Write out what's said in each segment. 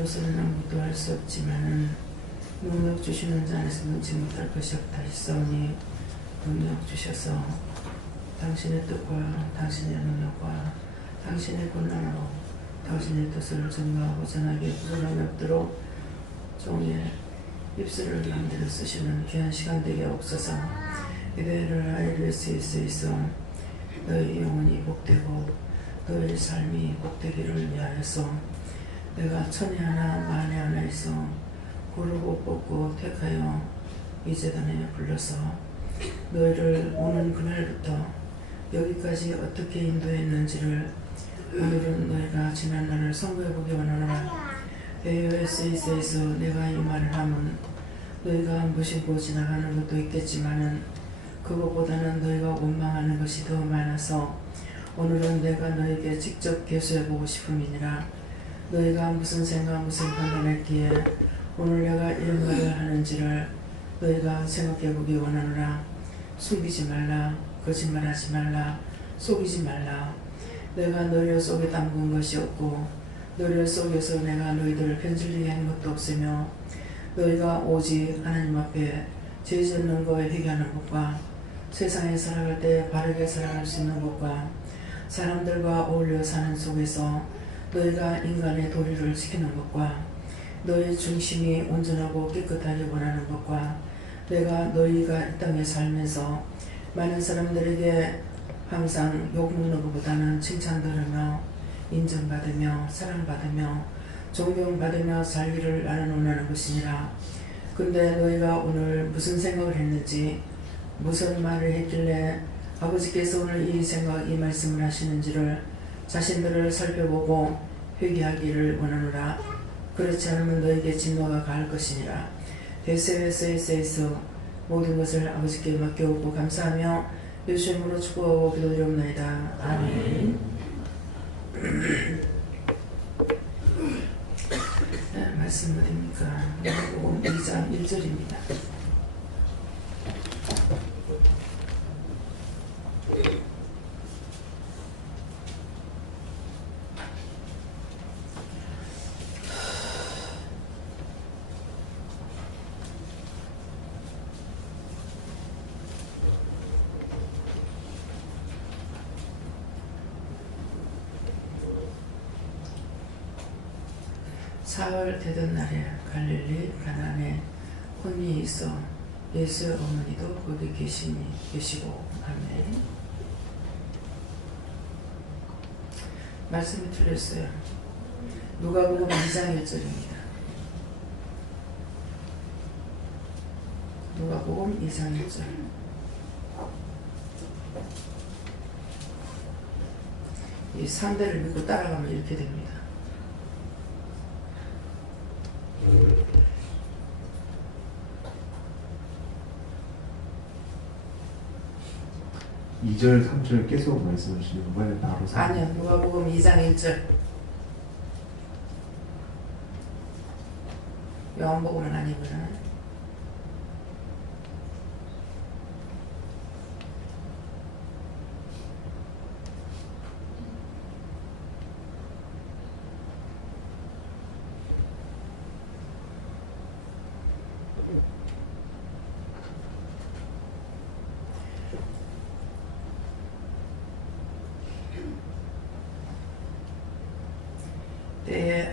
나로서는 아무것도 할 수 없지만은 능력 주시는 자 안에서 능치 못할 것이 없다 했사오니 능력 주셔서 당신의 뜻과 당신의 능력과 당신의 권한으로 당신의 뜻을 증거하고 전하기에 부족함이 없도록 종의 입술을 마음대로 쓰시는 귀한 시간 되게 없어서 예배를 하리를 수 있어 너희 영혼이 복되고 너희 삶이 복되기를 위하여서 내가 천에 하나 만에 하나 있어 고르고 뽑고 택하여 이 재단에 불러서 너희를 오는 그날부터 여기까지 어떻게 인도했는지를 오늘은 너희가 지난 날을 선고해보기 원하노라. AOS에서 내가 이 말을 하면 너희가 무시고 지나가는 것도 있겠지만은 그것보다는 너희가 원망하는 것이 더 많아서 오늘은 내가 너희에게 직접 계수해보고 싶음이니라. 너희가 무슨 생각 무슨 판단했기에 오늘 내가 이런 말을 하는지를 너희가 생각해보기 원하노라. 숨기지 말라. 거짓말하지 말라. 속이지 말라. 내가 너희 속에 담근 것이 없고 너희 속에서 내가 너희들을 편질리게 한 것도 없으며 너희가 오직 하나님 앞에 죄 짓는 거에 회개하는 것과 세상에 살아갈 때 바르게 살아갈 수 있는 것과 사람들과 어울려 사는 속에서 너희가 인간의 도리를 지키는 것과 너희 중심이 온전하고 깨끗하게 원하는 것과 내가 너희가 이 땅에 살면서 많은 사람들에게 항상 욕먹는 것보다는 칭찬 들으며 인정받으며 사랑받으며 존경받으며 살기를 나는 원하는 것이니라. 근데 너희가 오늘 무슨 생각을 했는지 무슨 말을 했길래 아버지께서 오늘 이 생각 이 말씀을 하시는지를 자신들을 살펴보고 회개하기를 원하노라. 그렇지 않으면 너에게 진노가 가할 것이니라. 대세에서 모든 것을 아버지께 맡겨오고 감사하며 예수 이름으로 축복하고 기도드리옵나이다. 아멘. 네, 말씀 어디입니까? 요거 2장 1절입니다. 사흘 되던 날에 갈릴리 가나안에 혼인이 있어 예수의 어머니도 거기 계시고 아멘. 말씀이 틀렸어요. 누가복음 2장 1절입니다. 누가복음 2장 1절. 이 상대를 믿고 따라가면 이렇게 됩니다. 2절, 3절 계속 말씀하시는 이번엔 바로 3절. 아니요. 누가복음 2장 1절. 요한복음은 아니구나. 때에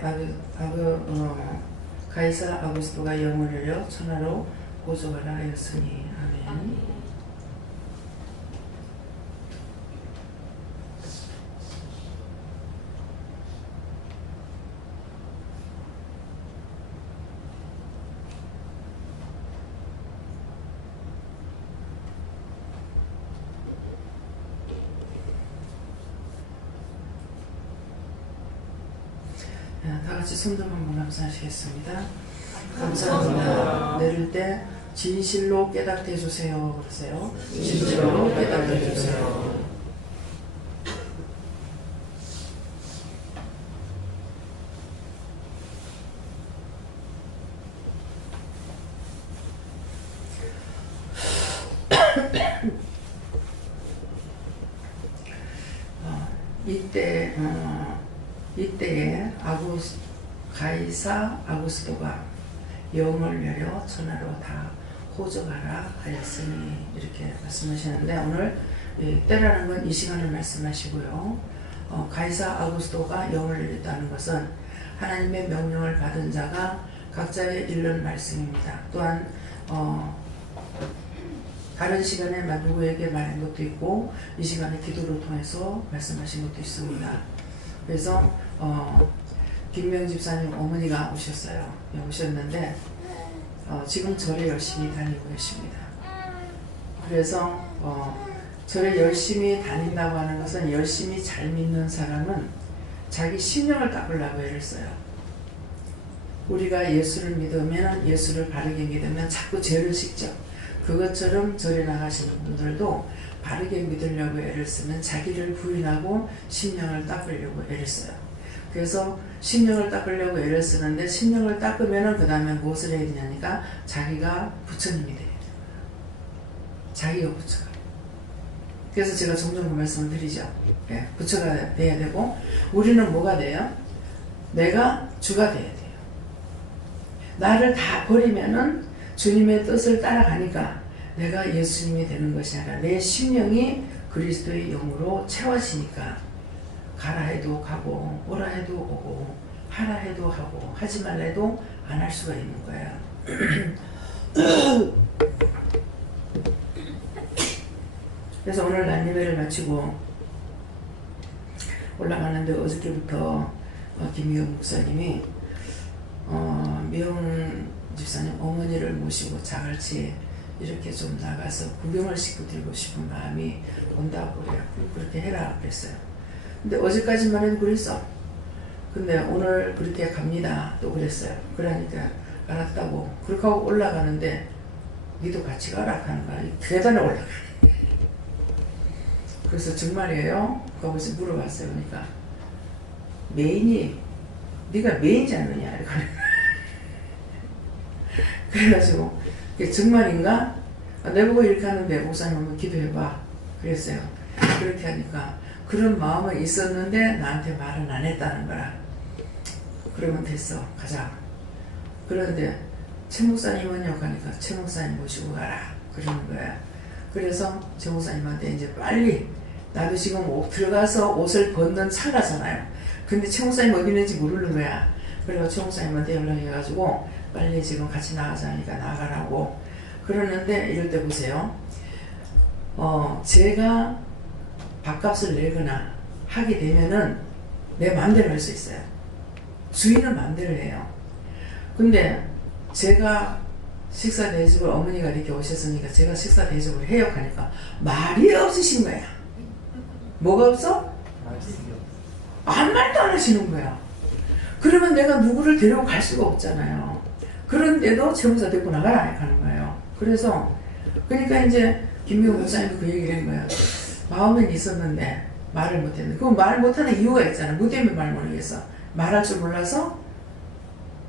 가이사 아구스토가 영을 열려 천하로 고조하라 하였으니 아멘. 다같이 손좀 한번 감사하시겠습니다. 감사합니다. 내릴 때 진실로 깨닫게 해주세요. 그러세요. 진실로 깨닫게 해주세요. 이때에 가이사 아구스토가 영을 내려 천하로 다 호적하라 하였으니 이렇게 말씀하시는데, 오늘 때라는 건 이 시간을 말씀하시고요. 가이사 아구스토가 영을 내렸다는 것은 하나님의 명령을 받은 자가 각자의 일른 말씀입니다. 또한 다른 시간에 누구에게 말한 것도 있고 이 시간에 기도를 통해서 말씀하신 것도 있습니다. 그래서 김명 집사님 어머니가 오셨어요. 오셨는데 지금 절에 열심히 다니고 계십니다. 그래서 절에 열심히 다닌다고 하는 것은, 열심히 잘 믿는 사람은 자기 심령을 닦으려고 애를 써요. 우리가 예수를 믿으면, 예수를 바르게 믿으면 자꾸 죄를 씻죠. 그것처럼 절에 나가시는 분들도 바르게 믿으려고 애를 쓰면 자기를 부인하고 심령을 닦으려고 애를 써요. 그래서 심령을 닦으려고 애를 쓰는데, 심령을 닦으면 그 다음에 무엇을 해야 되냐니까 자기가 부처님이 돼야 돼요. 자기가 부처가. 그래서 제가 종종 그 말씀을 드리죠. 부처가 돼야 되고, 우리는 뭐가 돼요? 내가 주가 돼야 돼요. 나를 다 버리면은 주님의 뜻을 따라가니까 내가 예수님이 되는 것이 아니라 내 심령이 그리스도의 영으로 채워지니까 가라 해도 가고, 오라 해도 오고, 하라 해도 하고, 하지 말라 해도 안 할 수가 있는 거예요. 그래서 오늘 난예배를 마치고 올라가는데, 어저께부터 김희영 목사님이 미영 집사님 어머니를 모시고 자갈치 이렇게 좀 나가서 구경을 시켜드리고 싶은 마음이 온다고 그래요. 그렇게 해라 그랬어요. 근데 어제까지만 해도 그랬어. 근데 오늘 그렇게 갑니다 또 그랬어요. 그러니까 알았다고. 그렇게 하고 올라가는데, 니도 같이 가라 하는 거야. 계단에 올라가. 그래서 정말이에요? 거기서 물어봤어요. 그러니까 메인이 네가 메인이지 않느냐 이렇게. 그래가지고 이게 정말인가? 내보고 이렇게 하는데 목사님 한번 기도해봐 그랬어요. 그렇게 하니까 그런 마음은 있었는데 나한테 말은 안 했다는 거라. 그러면 됐어, 가자. 그런데 최 목사님은요 하니까 최 목사님 모시고 가라 그러는 거야. 그래서 최 목사님한테 이제 빨리, 나도 지금 들어가서 옷을 벗는 차가잖아요. 근데 최 목사님 어디 있는지 모르는 거야. 그래서 최 목사님한테 연락해가지고 빨리 지금 같이 나가자니까 나가라고 그러는데, 이럴 때 보세요. 제가 밥값을 내거나 하게 되면은 내 마음대로 할 수 있어요. 주인은 마음대로 해요. 근데 제가 식사 대접을, 어머니가 이렇게 오셨으니까 제가 식사 대접을 해요 하니까 말이 없으신 거야. 뭐가 없어? 아무 말도 안 하시는 거야. 그러면 내가 누구를 데리고 갈 수가 없잖아요. 그런데도 최무사 데리고 나가라 하는 거예요. 그래서 그러니까 이제 김미호 목사님도 그 얘기를 한 거예요. 마음은 있었는데 말을 못했는데, 그건 말 못하는 이유가 있잖아. 뭐 때문에 말 못하겠어? 말할 줄 몰라서?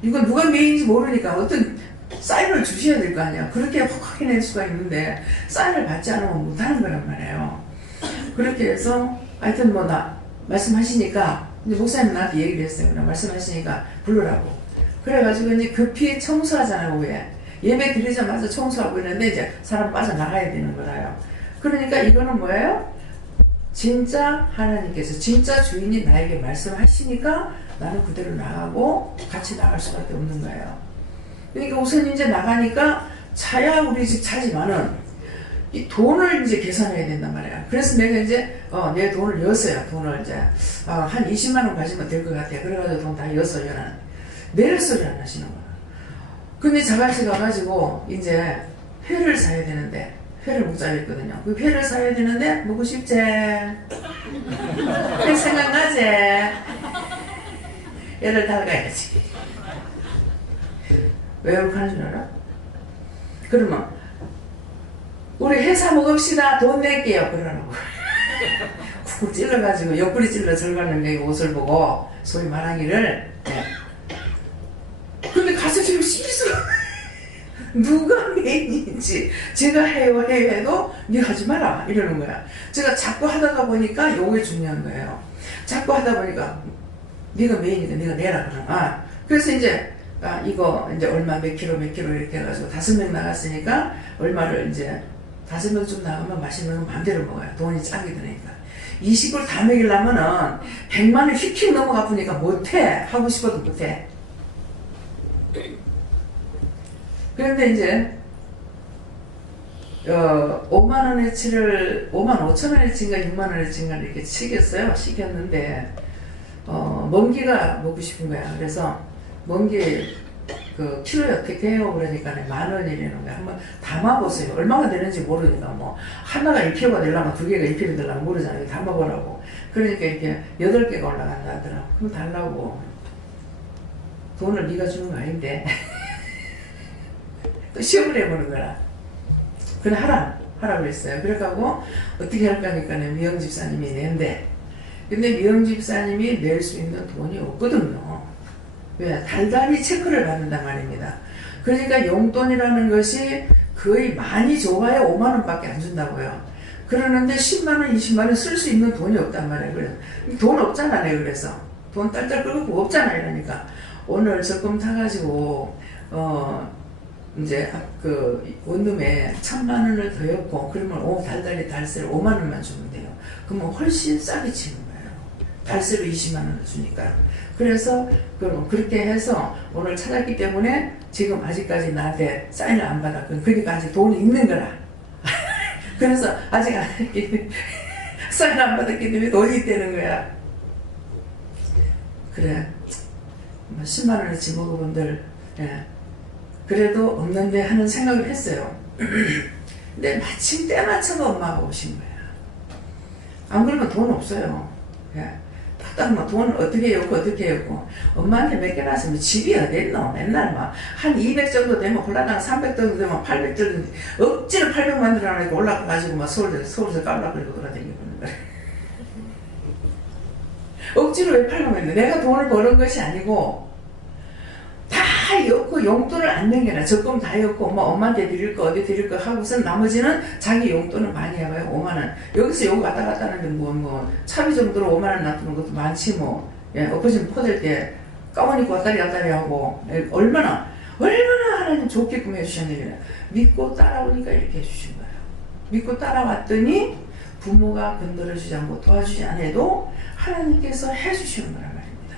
이건 누가 메인인지 모르니까 어떤 사인을 주셔야 될 거 아니야. 그렇게 확인할 수가 있는데 사인을 받지 않으면 못하는 거란 말이에요. 그렇게 해서 하여튼 뭐 말씀하시니까 이제 목사님 나한테 얘기를 했어요. 말씀하시니까 부르라고. 그래가지고 이제 급히 청소하잖아요. 왜? 예배 드리자마자 청소하고 있는데 이제 사람 빠져나가야 되는 거라요. 그러니까 이거는 뭐예요? 진짜 하나님께서, 진짜 주인이 나에게 말씀하시니까 나는 그대로 나가고 같이 나갈 수밖에 없는 거예요. 그러니까 우선 이제 나가니까 차야 우리 집 차지만은 이 돈을 이제 계산해야 된단 말이에요. 그래서 내가 이제 내 돈을 였어요. 돈을 이제 한 20만 원 가지면 될 것 같아요. 그래가지고 돈 다 였어요. 내릴 소리 안 하시는 거야. 근데 자갈치 가가지고 이제 회를 사야 되는데, 회를 못 사겠거든요. 그 회를 사야 되는데 먹고 싶지? 회 생각나지? 얘를 달가야지. 왜 그렇게 하는 줄 알아? 그러면 우리 회 사 먹읍시다. 돈 낼게요. 그러라고. 쿡쿡 찔러가지고 옆구리 찔러 들어가는 게 옷을 보고 소위 말하기를. 근데 가서 지금 실수 누가 메인인지 제가 해요 해도 니 하지 마라 이러는 거야. 제가 자꾸 하다가 보니까 요게 중요한 거예요. 자꾸 하다 보니까 네가 메인이니까 네가 내라 그러나 그래서 이제 이거 이제 얼마 몇 킬로 이렇게 해가지고 5명 나갔으니까 얼마를 이제 5명쯤 나가면 맛있는 거 마음대로 먹어요. 돈이 짝이 드니까. 이 식구를 다 먹이려면은 100만원 휙휙 넘어가보니까 못해. 하고 싶어도 못해. 그런데 이제 5만원어치를 55,000원어치인가 6만원어치인가 이렇게 시켰는데 멍게가 먹고 싶은 거야. 그래서 멍게 그 킬로에 어떻게 해요? 그러니까 10,000원이라는 거야. 한번 담아보세요. 얼마가 되는지 모르니까 뭐 하나가 1kg가 되려면 2개가 1kg 되려면 모르잖아요. 담아보라고. 그러니까 이렇게 8개가 올라간다 하더라고. 그럼 달라고. 돈을 네가 주는 거 아닌데 또 시험을 해보는 거라. 그래 하라고 그랬어요. 그래가지고 어떻게 할까 하니까 미영 집사님이 낸대. 근데 미영 집사님이 낼 수 있는 돈이 없거든요. 왜? 달달이 체크를 받는단 말입니다. 그러니까 용돈이라는 것이 거의 많이 좋아야 5만원 밖에 안 준다고요. 그러는데 10만원, 20만원 쓸 수 있는 돈이 없단 말이에요. 그래서 돈 없잖아, 내가 그래서. 돈 딸딸 끌고 없잖아, 이러니까. 오늘 적금 타가지고, 이제 그 원룸에 1,000만원을 더 였고, 그러면 달달이 달세를 5만원만 주면 돼요. 그러면 훨씬 싸게 치는 거예요. 달세로 20만원을 주니까. 그래서 그렇게 해서 오늘 찾았기 때문에 지금 아직까지 나한테 사인을 안 받았거든. 그러니까 아직 돈이 있는 거라. 그래서 아직 사인 안 받았기 때문에 돈이 있다는 거야. 그래. 10만원어치 먹어본들, 예. 그래도 없는데 하는 생각을 했어요. 근데 마침 때 맞춰서 엄마가 오신 거야. 안 그러면 돈 없어요. 예. 딱 뭐 돈 어떻게 했고 엄마한테 몇 개 났으면 집이 어딨노? 맨날 막 한 200 정도 되면 홀라당 300 정도 되면 800 정도 억지로 800 만들어놔니까 올라가가지고 막 서울에서 깔락거리고 돌아다니고 그러는 거야. 억지로 왜 800 만들어? 내가 돈을 버는 것이 아니고 다 엮고 용돈을 안 내게나 적금 다 엮고 뭐 엄마한테 드릴 거 어디 드릴 거 하고서 나머지는 자기 용돈을 많이 해봐요. 5만원 여기서 요거 왔다 갔다 하는데 뭐 차비 정도로 5만원 놔두는 것도 많지 뭐. 예, 엎어진 포될 때 가운 입고 왔다리 하고 얼마나 하나님 좋게끔 해주셨느냐. 믿고 따라오니까 이렇게 해주신 거예요. 믿고 따라왔더니 부모가 건드려주지 않고 도와주지 않아도 하나님께서 해주시는 거란 말입니다.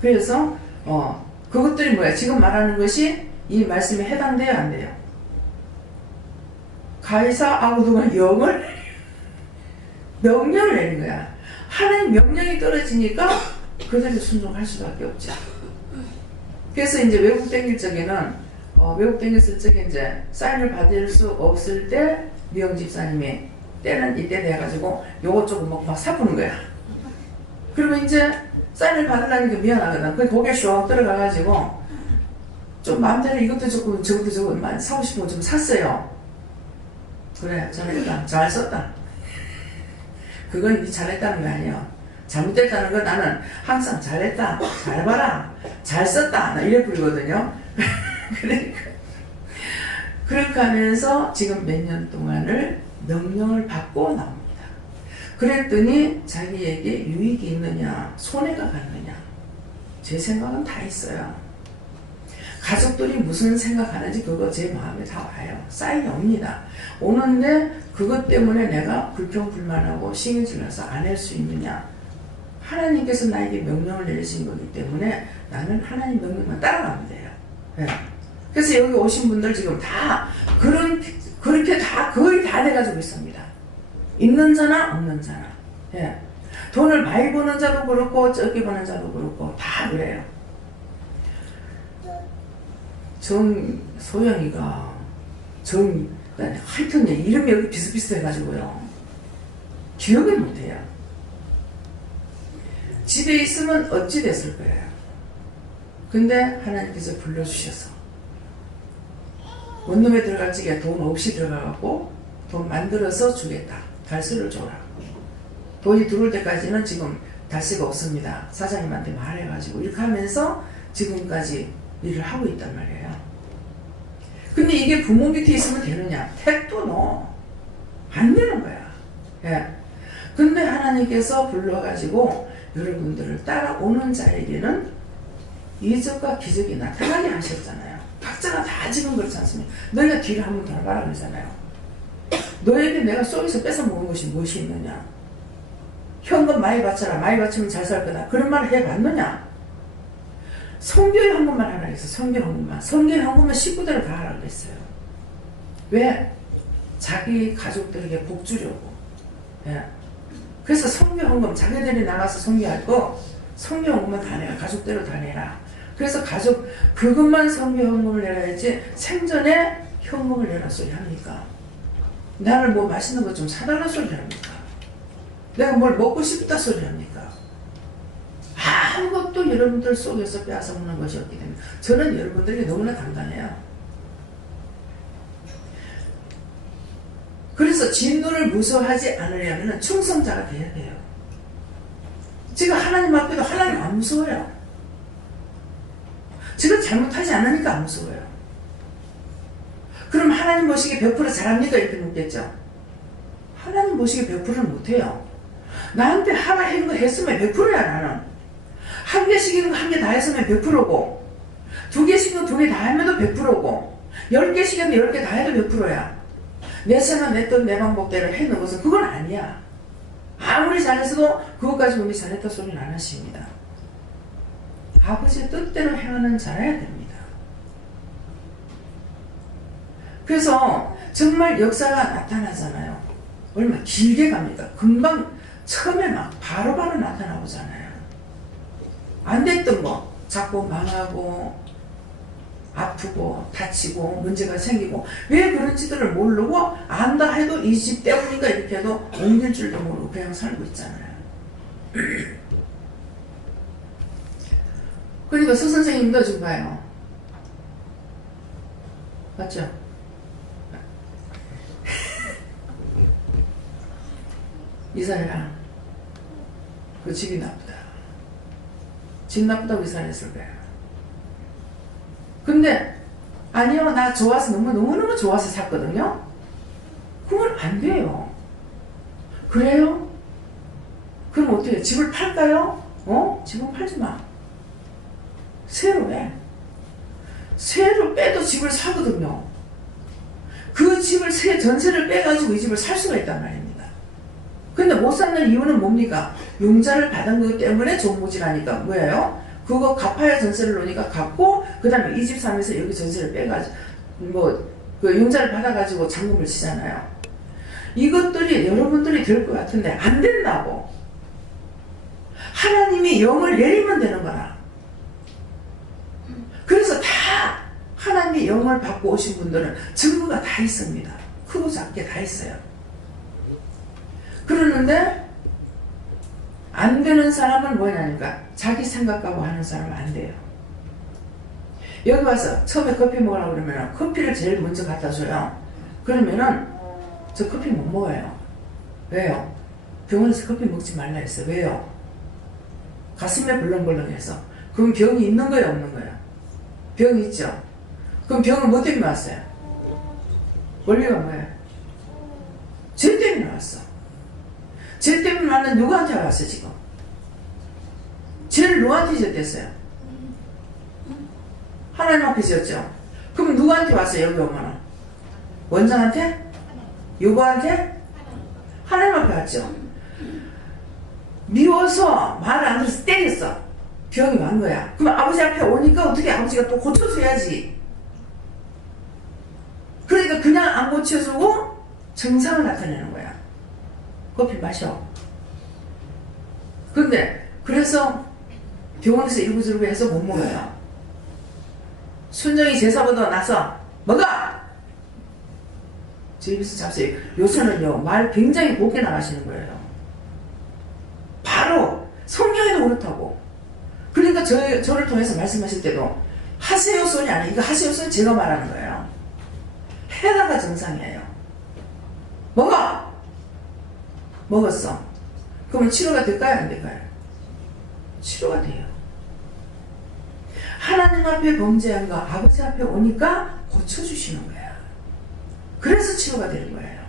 그래서 그것들이 뭐야? 지금 말하는 것이 이 말씀에 해당돼요? 안 돼요? 가이사 아구두가 명령을 내는 거야. 하나님 명령이 떨어지니까 그대로 순종할 수밖에 없죠. 그래서 이제 외국 땡길 적에는 외국 땡겼을 적에 이제 사인을 받을 수 없을 때 미영 집사님이 때는 이때 돼가지고 요거 조금 막 사푸는 거야. 그러면 이제 사인을 받으려니까 미안하거든. 그 고개 슉 들어가가지고 좀 마음대로 이것도 조금 저것도 조금 많이 사고 싶은 거 좀 샀어요. 그래 잘했다. 잘 썼다. 그건 잘했다는 거 아니야. 잘못됐다는 건 나는 항상 잘했다. 잘 봐라. 잘 썼다. 나 이래 부르거든요. 그러니까 그렇게 하면서 지금 몇 년 동안을 명령을 받고 나옵니다. 그랬더니 자기에게 유익이 있느냐 손해가 갔느냐 제 생각은 다 있어요. 가족들이 무슨 생각하는지 그거 제 마음에 다 와요. 사인이 옵니다. 오는데 그것 때문에 내가 불평불만하고 신경질 나서 안 할 수 있느냐. 하나님께서 나에게 명령을 내리신 거기 때문에 나는 하나님 명령만 따라가면 돼요. 네. 그래서 여기 오신 분들 지금 다 그렇게 다 거의 다 돼가지고 있습니다. 있는 자나 없는 자나. 예. 돈을 많이 버는 자도 그렇고 적게 버는 자도 그렇고 다 그래요. 소영이가 하여튼 이름이 여기 비슷비슷해가지고요. 기억을 못해요. 집에 있으면 어찌 됐을 거예요. 근데 하나님께서 불러주셔서 원룸에 들어갈 적에 돈 없이 들어가고 돈 만들어서 주겠다. 달세를 줘라. 돈이 들어올 때까지는 지금 달세가 없습니다. 사장님한테 말해가지고 이렇게 하면서 지금까지 일을 하고 있단 말이에요. 근데 이게 부모 밑에 있으면 되느냐? 택도 너. 안 되는 거야. 예. 근데 하나님께서 불러가지고 여러분들을 따라오는 자에게는 이적과 기적이 나타나게 하셨잖아요. 각자가 다 지금 그렇지 않습니까? 너희가 뒤를 한번 돌아봐라 그러잖아요. 너에게 내가 속에서 뺏어 먹은 것이 무엇이 있느냐? 현금 많이 바쳐라. 많이 바치면 잘 살 거다. 그런 말을 해봤느냐? 성교회 헌금만 하라 그랬어. 성교회 헌금만. 성교회 헌금만 식구들을 다 하라 그랬어요. 왜? 자기 가족들에게 복 주려고. 예. 그래서 성교 헌금 자기들이 나가서 성교할 거 성교 헌금만 다 내라. 가족대로 다 내라. 그래서 가족 그것만 성교 헌금을 내라야지 생전에 현금을 내라 소리 합니까? 나를 뭐 맛있는 거 좀 사달라 소리 합니까? 내가 뭘 먹고 싶다 소리 합니까? 아무것도 여러분들 속에서 빼앗아 먹는 것이 없기 때문에 저는 여러분들에게 너무나 당당해요. 그래서 진노를 무서워하지 않으려면 충성자가 돼야 돼요. 지금 하나님 앞에도 하나님 안 무서워요. 지금 잘못하지 않으니까 안 무서워요. 그럼 하나님 보시기에 100% 잘합니까? 이렇게 묻겠죠. 하나님 보시기에 100%는 못해요. 나한테 하나 한 거 했으면 100%야 나는. 한 개씩 있는 거 한 개 다 했으면 100%고 2개씩 있는 거 2개 다 하면 100%고 10개씩 있는 거 10개 다 해도 100%야. 내 생각 내 뜻 내 방법대로 해놓은 것은 그건 아니야. 아무리 잘했어도 그것까지 우리 잘했다 소리는 안 하십니다. 아버지의 뜻대로 행하는 자라야 됩니다. 그래서 정말 역사가 나타나잖아요. 얼마나 길게 갑니까? 금방 처음에 막 바로바로 나타나오잖아요. 안 됐던 거 자꾸 망하고 아프고 다치고 문제가 생기고 왜 그런지들을 모르고 안다 해도 이 집 때문인가 이렇게 해도 옮길 줄도 모르고 그냥 살고 있잖아요. 그러니까 서선생님도 좀 봐요. 맞죠? 이사해라. 그 집이 나쁘다. 집 나쁘다고 이사했을 거야. 근데 아니요 나 좋아서 너무너무 좋아서 샀거든요. 그건 안 돼요. 그래요? 그럼 어떻게 해요? 집을 팔까요? 집은 팔지 마. 새로 해. 새로 빼도 집을 사거든요. 그 집을 새 전세를 빼가지고 이 집을 살 수가 있단 말입니다. 근데 못 사는 이유는 뭡니까? 융자를 받은 것 때문에 종무지라니까 뭐예요? 그거 갚아야 전세를 놓으니까 갚고 그 다음에 이 집 사면서 여기 전세를 빼가지고 그 융자를 받아가지고 잔금을 치잖아요. 이것들이 여러분들이 될 것 같은데 안 된다고. 하나님이 영을 내리면 되는 거라. 그래서 다 하나님의 영을 받고 오신 분들은 증거가 다 있습니다. 크고 작게 다 있어요. 그러는데 안 되는 사람은 뭐냐니까 자기 생각하고 하는 사람은 안 돼요. 여기 와서 처음에 커피 먹으라고 그러면 커피를 제일 먼저 갖다 줘요. 그러면은 저 커피 못 먹어요. 왜요? 병원에서 커피 먹지 말라 했어요. 왜요? 가슴에 벌렁벌렁해서. 그럼 병이 있는 거예요 없는 거예요? 병이 있죠. 그럼 병을 뭐 때문에 왔어요? 원리가 뭐예요? 죄 때문에 왔어. 죄 때문에 왔는 누구한테 왔어 지금? 죄를 누구한테 지었댔어요? 하나님 앞에 지었죠. 그럼 누구한테 왔어요 여기 오면은? 원장한테? 요거한테? 하나님 앞에 왔죠. 미워서 말을 안 들어서 때렸어. 병이 완 거야. 그럼 아버지 앞에 오니까 어떻게 아버지가 또 고쳐줘야지. 그러니까 그냥 안 고쳐주고 증상을 나타내는 거야. 커피 마셔. 근데 그래서 병원에서 이러고저러고 해서 못 먹어요. 순정이 제사보다 나서 먹어! 제 입에서 잡세요. 요새는요 말 굉장히 곱게 나가시는 거예요. 바로 성경에도 그렇다고. 그러니까 저를 통해서 말씀하실 때도 하세요 소리 아니에요. 이거 하세요 소리 제가 말하는 거예요. 해라가 정상이에요. 먹어! 먹었어. 그러면 치료가 될까요 안 될까요? 치료가 돼요. 하나님 앞에 범죄한 거 아버지 앞에 오니까 고쳐주시는 거야. 그래서 치료가 되는 거예요.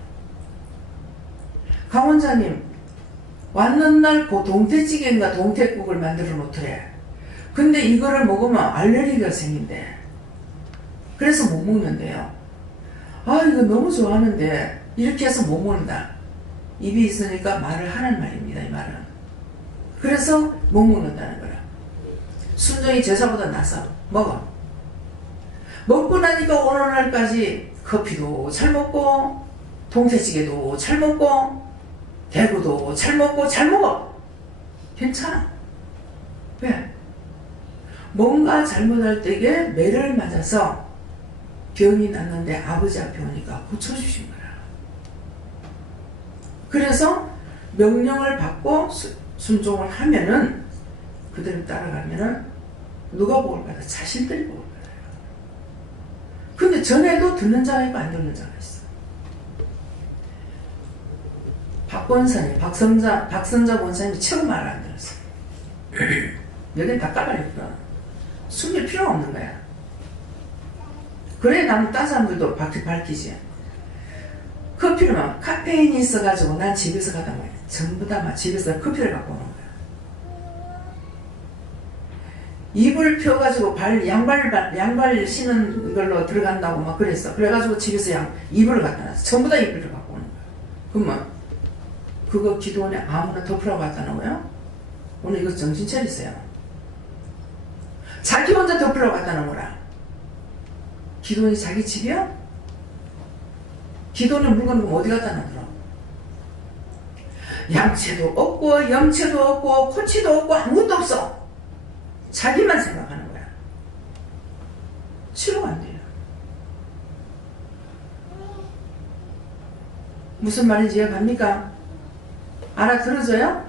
강원장님 왔는 날 그 동태찌개인가 동태국을 만들어 놓더래. 근데 이거를 먹으면 알레르기가 생긴대. 그래서 못 먹는데요. 아, 이거 너무 좋아하는데 이렇게 해서 못 먹는다. 입이 있으니까 말을 하는 말입니다. 이 말은. 그래서 못 먹는다는 거야. 순종이 제사보다 나서 먹어. 먹고 나니까 오늘날까지 커피도 잘 먹고 동태찌개도 잘 먹고 대구도 잘 먹고 잘 먹어. 괜찮아. 왜? 뭔가 잘못할 때에 매를 맞아서 병이 났는데 아버지 앞에 오니까 고쳐주신 거야. 그래서 명령을 받고 순종을 하면은 그대로 따라가면은 누가 복을 받아? 자신들이 복을 받아요. 근데 전에도 듣는 자가 있고 안 듣는 자가 있어. 박권사님, 박선자 권사님이 최고 말을 안 들었어. 여긴 다 까발렸구나. 숨길 필요가 없는 거야. 그래 나는 딴 사람들도 밝히지. 커피를 막 카페인이 있어가지고 난 집에서 가다 말이야. 전부 다 막 집에서 커피를 갖고 오는 거야. 이불 펴가지고 양발 신은 걸로 들어간다고 막 그랬어. 그래가지고 집에서 이불을 갖다 놨어. 전부 다 이불을 갖고 오는 거야. 그러면 그거 기도원에 아무나 덮으라고 갖다 놓고요. 오늘 이거 정신 차리세요. 자기 혼자 덮으라고 갖다 놓으라. 기도원이 자기 집이야? 기도원에 물건을 어디 갖다 놔둬? 양채도 없고 염채도 없고 코치도 없고 아무것도 없어. 자기만 생각하는 거야. 치료가 안 돼요. 무슨 말인지 이해갑니까? 알아들어져요?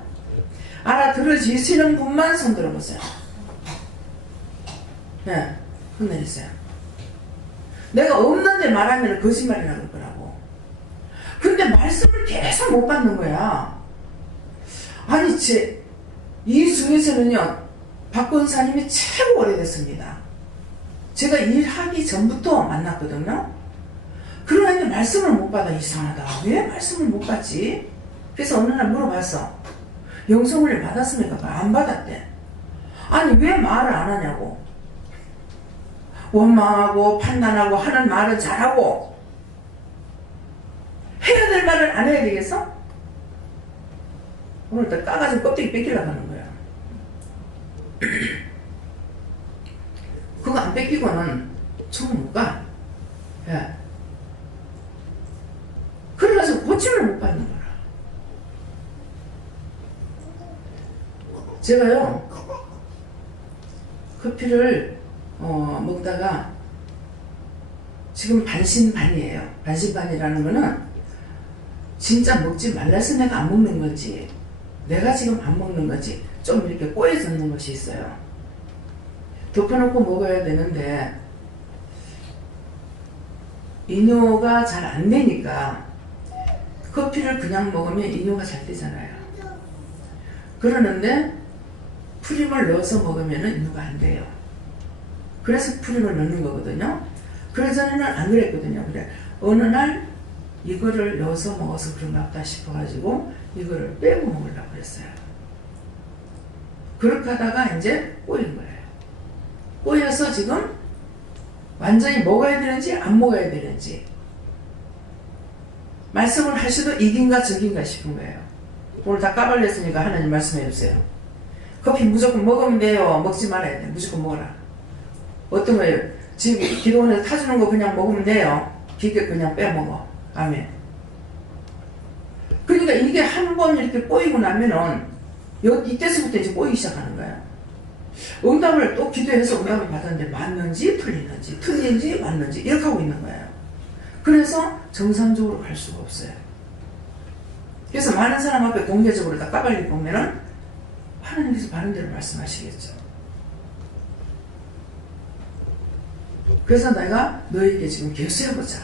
알아들어지시는 분만 손 들어보세요. 네, 손 내리세요. 내가 없는데 말하면 거짓말이라고 그럴 거라고. 근데 말씀을 계속 못 받는 거야. 아니, 이 중에서는요, 박 권사님이 최고 오래됐습니다. 제가 일하기 전부터 만났거든요. 그러는데 말씀을 못 받아. 이상하다. 왜 말씀을 못 받지? 그래서 어느 날 물어봤어. 영성을 받았습니까? 안 받았대. 아니, 왜 말을 안 하냐고. 원망하고 판단하고 하는 말은 잘하고 해야 될 말을 안 해야 되겠어? 오늘부터 까가지고 껍데기 뺏기려고 하는 거야. 그거 안 뺏기고는 저는 못 가. 예. 그래가지고 고침을 못 받는 거라. 제가요 커피를 먹다가 지금 반신반의예요. 반신반의라는 거는 진짜 먹지 말라서 내가 안 먹는 건지 내가 지금 안 먹는 건지 좀 이렇게 꼬여있는 것이 있어요. 덮어놓고 먹어야 되는데 이뇨가 잘 안 되니까 커피를 그냥 먹으면 이뇨가 잘 되잖아요. 그러는데 프림을 넣어서 먹으면 이뇨가 안 돼요. 그래서 프림을 넣는 거거든요. 그러전에는 안 그랬거든요. 그래 어느 날 이거를 넣어서 먹어서 그런가 보다 싶어가지고 이거를 빼고 먹으려고 그랬어요. 그렇게 하다가 이제 꼬인 거예요. 꼬여서 지금 완전히 먹어야 되는지 안 먹어야 되는지 말씀을 하셔도 이긴가 저긴가 싶은 거예요. 오늘 다 까발렸으니까 하나님 말씀해 주세요. 커피 무조건 먹으면 돼요? 먹지 말아야 돼. 무조건 먹어라. 어떤 거예요? 지금 기도원에서 타주는 거 그냥 먹으면 돼요? 기계 그냥 빼먹어. 아멘. 그러니까 이게 한 번 이렇게 꼬이고 나면은 이때서부터 이제 꼬이기 시작하는 거야. 응답을 또 기도해서 응답을 받았는데 맞는지 틀리는지 틀린지 맞는지 이렇게 하고 있는 거예요. 그래서 정상적으로 갈 수가 없어요. 그래서 많은 사람 앞에 공개적으로 다 까발리 보면은 하나님께서 바른 대로 말씀하시겠죠. 그래서 내가 너에게 지금 계수해보자.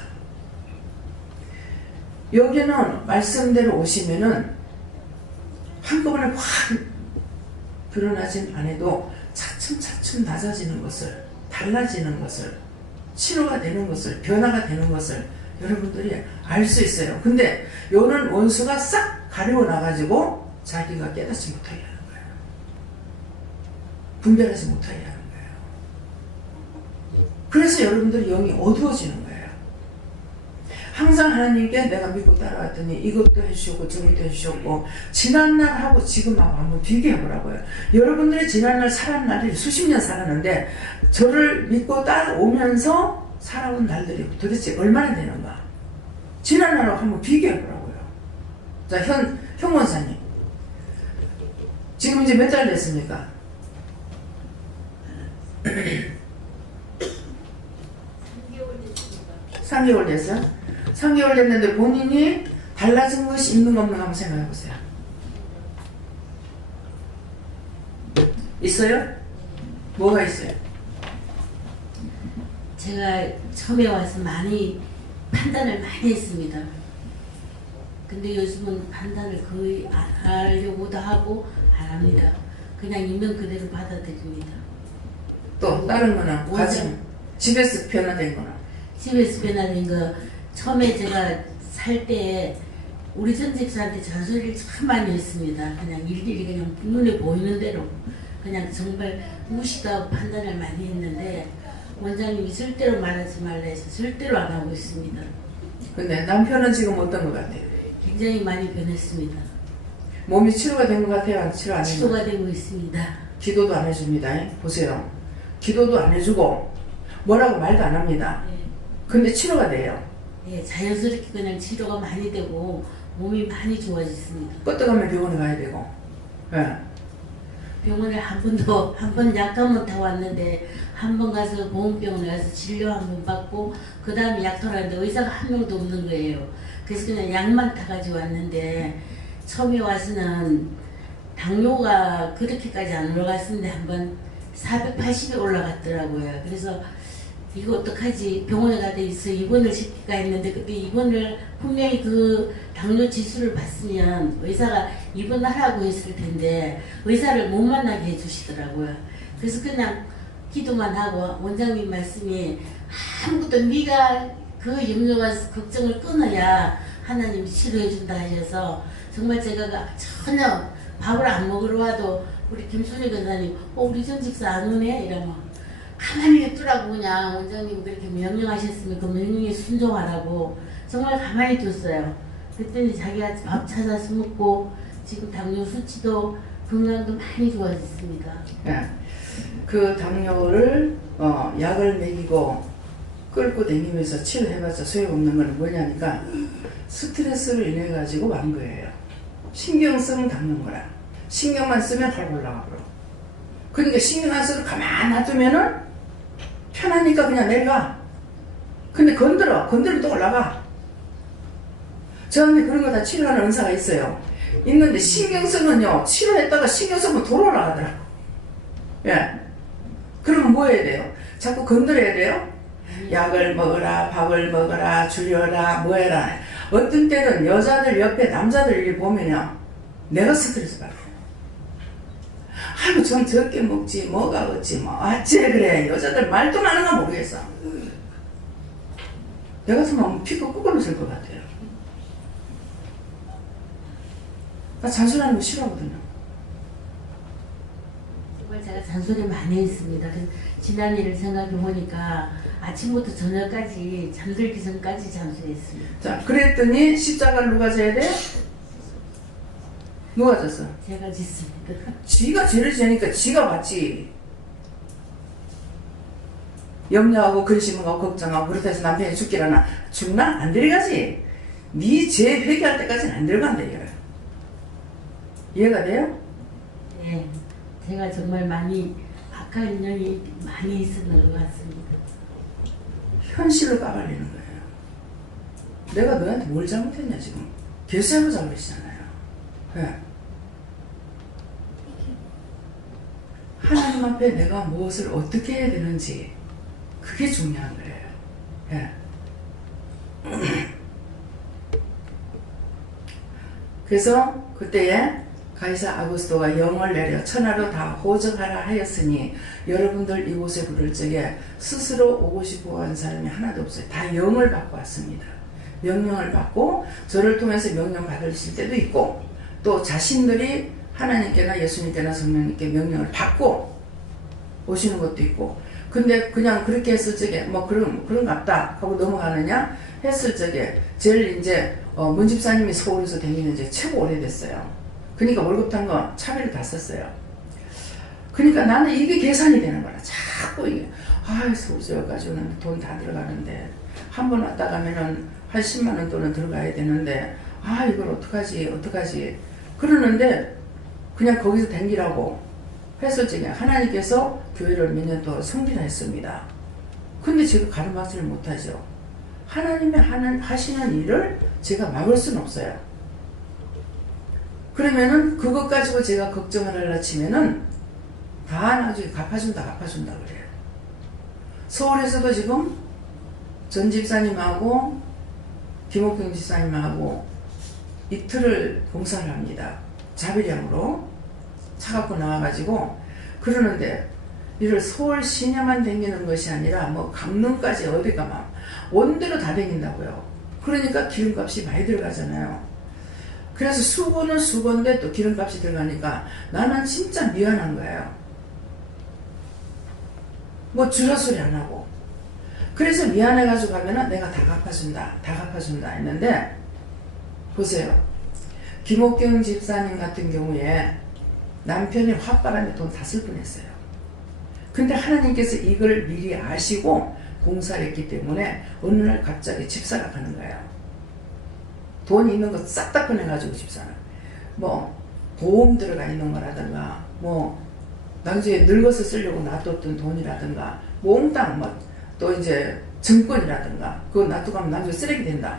여기는 말씀대로 오시면은 한꺼번에 확 드러나진 않아도 차츰차츰 낮아지는 것을, 달라지는 것을, 치료가 되는 것을, 변화가 되는 것을 여러분들이 알 수 있어요. 근데 요는 원수가 싹 가리고 나가지고 자기가 깨닫지 못하게 하는 거예요. 분별하지 못하게 하는 거예요. 그래서 여러분들 영이 어두워지는 거예요. 항상 하나님께 내가 믿고 따라왔더니 이것도 해주셨고 저것도 해주셨고 지난날하고 지금하고 한번 비교해보라고요. 여러분들이 지난날 살았는 날들이 수십 년 살았는데 저를 믿고 따라오면서 살아온 날들이 도대체 얼마나 되는가. 지난날하고 한번 비교해보라고요. 자, 현 원사님 지금 이제 몇 달 됐습니까? 3개월 됐어요? 3개월 됐는데 본인이 달라진 것이 있는 거 없는 거 한번 생각해 보세요. 있어요? 뭐가 있어요? 제가 처음에 와서 많이 판단을 많이 했습니다. 근데 요즘은 판단을 거의 안 하려고도 하고 안 합니다. 그냥 있는 그대로 받아들입니다. 또 다른 거는 과정 집에서 변화된 거는? 집에서 변화된 거 처음에 제가 살 때 우리 전 집사한테 잔소리를 참 많이 했습니다. 그냥 일일이 그냥 눈에 보이는 대로 그냥 정말 무시하고 판단을 많이 했는데 원장님이 절대로 말하지 말라 해서 절대로 안 하고 있습니다. 근데 남편은 지금 어떤 것 같아요? 굉장히 많이 변했습니다. 몸이 치료가 된 것 같아요? 안 치료 안 해요? 치료가 되고 있습니다. 기도도 안 해줍니다. 보세요. 기도도 안 해주고 뭐라고 말도 안 합니다. 네. 근데 치료가 돼요. 예, 자연스럽게 그냥 치료가 많이 되고 몸이 많이 좋아졌습니다. 끄떡하면 병원에 가야 되고. 예. 병원에 한 번 약값만 타고 왔는데 한 번 가서 보험병원에 가서 치료 한 번 받고 그 다음에 약 타라는데 의사가 한 명도 없는 거예요. 그래서 그냥 약만 타가지고 왔는데 처음에 와서는 당뇨가 그렇게까지 안 올라갔었는데 한번 480이 올라갔더라고요. 그래서 이거 어떡하지? 병원에 가다 있어 입원을 시킬까 했는데 그때 입원을 분명히 그 당뇨 지수를 봤으면 의사가 입원하라고 했을 텐데 의사를 못 만나게 해주시더라고요. 그래서 그냥 기도만 하고 원장님 말씀이 아무것도 네가 그 염려와 걱정을 끊어야 하나님이 치료해준다 하셔서 정말 제가 전혀 밥을 안 먹으러 와도 우리 김순희 권사님 우리 전 집사 안 오네? 이러면 가만히 있더라고. 그냥 원장님 그렇게 명령하셨으면 그 명령에 순종하라고 정말 가만히 뒀어요. 그랬더니 자기가 밥 찾아서 먹고 지금 당뇨 수치도 건강도 많이 좋아졌습니다. 예. 그 당뇨를 약을 먹이고 끌고 다니면서 치료해봤자 소용없는 건 뭐냐니까 스트레스를 인해 가지고 완 거예요. 신경 쓰면 닦는 거라. 신경만 쓰면 잘 올라가고. 그러니까 신경 안 써도 가만 놔두면은 편하니까 그냥 내려가. 근데 건드리면 또 올라가. 저한테 그런 거 다 치료하는 은사가 있어요. 있는데 신경 쓰면요, 치료했다가 신경 쓰면 돌아올라가더라고. 예. 그러면 뭐 해야 돼요? 자꾸 건드려야 돼요? 약을 먹어라, 밥을 먹어라, 줄여라, 뭐 해라. 어떤 때는 여자들 옆에 남자들 이렇게 보면요, 내가 스트레스 받아요. 아이고, 좀 적게 먹지, 뭐가 어찌, 뭐, 어째 그래. 여자들 말도 많은 거 모르겠어. 내가 정말 피가 거꾸로 쓸 것 같아요. 나 잔소리하는 거 싫어하거든요. 정말 제가 잔소리 많이 했습니다. 그래서 지난 일을 생각해 보니까 아침부터 저녁까지 잠들기 전까지 잔소리했습니다. 자, 그랬더니 십자가를 누가 져야 돼? 누가 졌어? 제가 짓습니다. 지가 죄를 지니까 지가 받지. 염려하고 근심하고 걱정하고 그렇다 해서 남편이 죽기라나 죽나? 안 데려가지. 네 죄 회개할 때까지는 안 데려간다 이거야. 이해가 돼요? 네, 제가 정말 많이 악한 인연이 많이 있었던 것 같습니다. 현실로 까발리는 거예요. 내가 너한테 뭘 잘못했냐 지금. 개수해보자고 그러시잖아요. 네. 하나님 앞에 내가 무엇을 어떻게 해야 되는지 그게 중요한 거예요. 네. 그래서 그때에 가이사 아구스토가 영을 내려 천하로 다 호적하라 하였으니 여러분들 이곳에 부를 적에 스스로 오고 싶어 하는 사람이 하나도 없어요. 다 영을 받고 왔습니다. 명령을 받고 저를 통해서 명령 받으실 때도 있고 또 자신들이 하나님께나 예수님께나 성령님께 명령을 받고 오시는 것도 있고. 근데 그냥 그렇게 했을 적에 뭐 그런갑다 하고 넘어가느냐 했을 적에 제일 이제 문 집사님이 서울에서 다니는 이제 최고 오래됐어요. 그러니까 월급 탄 거 차비를 다 썼어요. 그러니까 나는 이게 계산이 되는 거라. 자꾸 이게 서울에서 여기까지는 돈 다 들어가는데 한 번 왔다 가면은 한 10만 원 돈은 들어가야 되는데 이걸 어떡하지 그러는데 그냥 거기서 댕기라고 했을 적에 하나님께서 교회를 몇 년 동안 성진했습니다. 근데 제가 가름막지를 못하죠. 하나님이 하시는 일을 제가 막을 수는 없어요. 그러면은 그것 가지고 제가 걱정을 하려 치면은 다 나중에 갚아준다 그래요. 서울에서도 지금 전 집사님하고 김옥경 집사님하고 이틀을 봉사를 합니다. 자비량으로 차 갖고 나와가지고 그러는데 이를 서울 시내만 다니는 것이 아니라 뭐 강릉까지 어디가 막 온데로 다 다닌다고요. 그러니까 기름값이 많이 들어가잖아요. 그래서 수고는 수고인데 또 기름값이 들어가니까 나는 진짜 미안한 거예요. 뭐 주저 소리 안 하고. 그래서 미안해가지고 가면은 내가 다 갚아준다 했는데 보세요. 김옥경 집사님 같은 경우에 남편이 홧바람에 돈 다 쓸 뻔했어요. 근데 하나님께서 이걸 미리 아시고 봉사를 했기 때문에 어느 날 갑자기 집사가 가는 거예요. 돈 있는 거 싹 다 꺼내가지고 집사는 뭐 보험 들어가 있는 거라든가 뭐 나중에 늙어서 쓰려고 놔뒀던 돈이라든가 몽땅 뭐 또 이제 증권이라든가 그거 놔두고 가면 나중에 쓰레기 된다.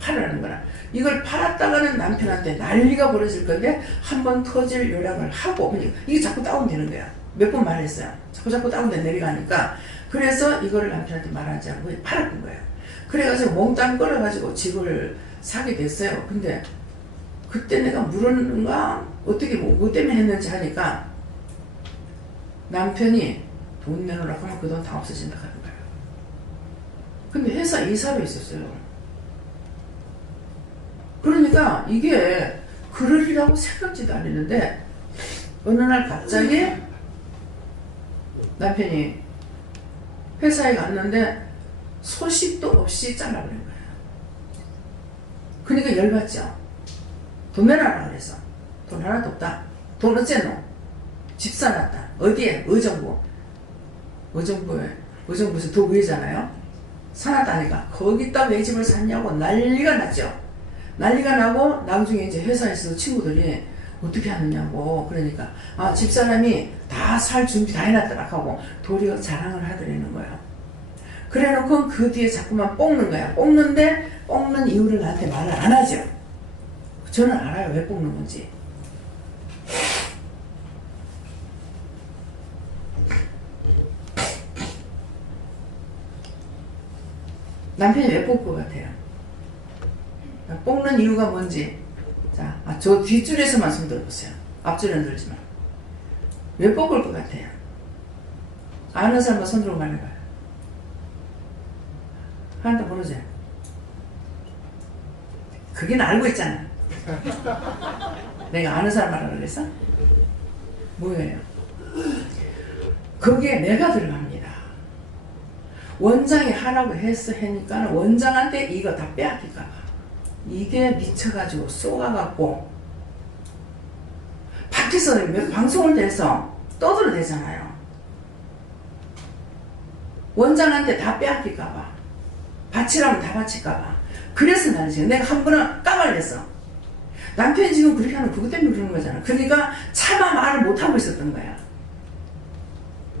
팔으라는 거라. 이걸 팔았다가는 남편한테 난리가 벌어질 건데 한번 터질 요량을 하고 이게 자꾸 다운되는 거야. 몇 번 말했어요. 자꾸 다운돼 내려가니까 그래서 이거를 남편한테 말하지 않고 팔았던 거예요. 그래가지고 몽땅 끌어가지고 집을 사게 됐어요. 근데 그때 내가 물었는가 어떻게 뭐 때문에 했는지 하니까 남편이 돈 내놓으라고 하면 그 돈 다 없어진다 하는 거예요. 근데 회사 이사로 있었어요. 그러니까 이게 그러리라고 생각지도 안 했는데 어느 날 갑자기 남편이 회사에 갔는데 소식도 없이 잘라버린 거예요. 그러니까 열받죠. 돈 내놔라 그래서. 돈 하나도 없다. 돈 어째노? 집 사놨다. 어디에? 의정부에서 더 위에잖아요. 사놨다니까 거기다 왜 집을 샀냐고 난리가 났죠. 난리가 나고 나중에 이제 회사에서 친구들이 어떻게 하느냐고 그러니까 집사람이 다 살 준비 다 해놨더라 하고 도리어 자랑을 하더라는 거야. 그래놓고 그 뒤에 자꾸만 뽕는 거야. 뽕는데 뽕는 이유를 나한테 말을 안 하죠. 저는 알아요. 왜 뽕는 건지. 남편이 왜 뽕 것 같아요? 뽕는 이유가 뭔지. 자, 저 뒷줄에서만 손 들어보세요. 앞줄은 들지 마. 왜 뽑을 것 같아요? 아는 사람은 손 들고 말해봐요. 하나도 모르죠? 그긴 알고 있잖아. 내가 아는 사람 말하라 그랬어? 뭐예요? 거기에 내가 들어갑니다. 원장이 하라고 하니까 원장한테 이거 다 빼앗길까 봐. 이게 미쳐가지고 쏘가갖고 밖에서 방송을 내서 떠들어대잖아요. 원장한테 다 빼앗길까봐. 바치라면 다 바칠까봐. 그래서 나는 지금 내가 한 번은 까발렸어. 남편이 지금 그렇게 하면 그것 때문에 그러는 거잖아. 그러니까 차마 말을 못하고 있었던 거야.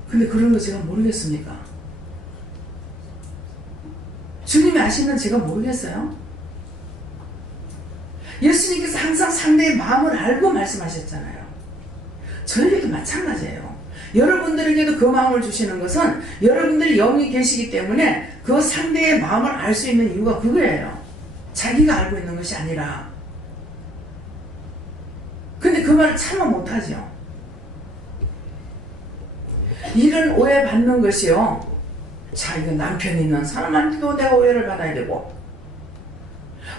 근데 그런 거 제가 모르겠습니까? 주님이 아시는 제가 모르겠어요? 예수님께서 항상 상대의 마음을 알고 말씀하셨잖아요. 저에게도 마찬가지예요. 여러분들에게도 그 마음을 주시는 것은 여러분들이 영이 계시기 때문에 그 상대의 마음을 알 수 있는 이유가 그거예요. 자기가 알고 있는 것이 아니라. 근데 그 말을 참아 못하죠. 이런 오해받는 것이요. 자, 이거 남편이 있는 사람한테도 내가 오해를 받아야 되고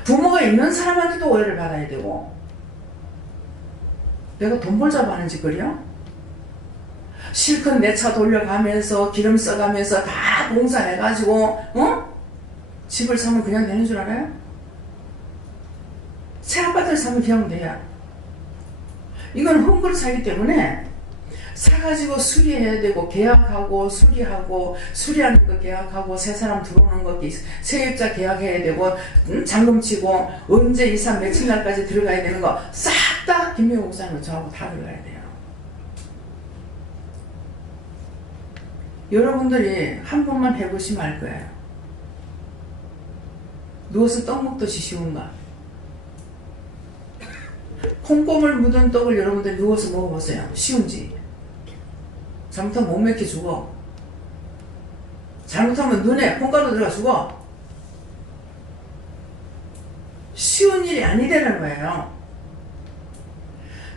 부모가 있는 사람한테도 오해를 받아야 되고 내가 돈 벌자고 하는 짓거리요? 실컷 내 차 돌려가면서 기름 써가면서 다 봉사해가지고 집을 사면 그냥 되는 줄 알아요? 새 아파트를 사면 그냥 돼요. 이건 홈그릇 사기 때문에 사가지고 수리해야 되고 계약하고 수리하고 수리하는 거 계약하고 새 사람 들어오는 거 세입자 계약해야 되고 잔금 치고 언제 이사 며칠 날까지 들어가야 되는 거 싹 다 김명호 목사님은 저하고 다 들어가야 돼요. 여러분들이 한 번만 해보시면 알 거예요. 누워서 떡 먹듯이 쉬운가? 콩고물 묻은 떡을 여러분들 누워서 먹어보세요. 쉬운지. 잘못하면 못 먹게 죽어. 잘못하면 눈에 콩가루 들어가 죽어. 쉬운 일이 아니라는 거예요.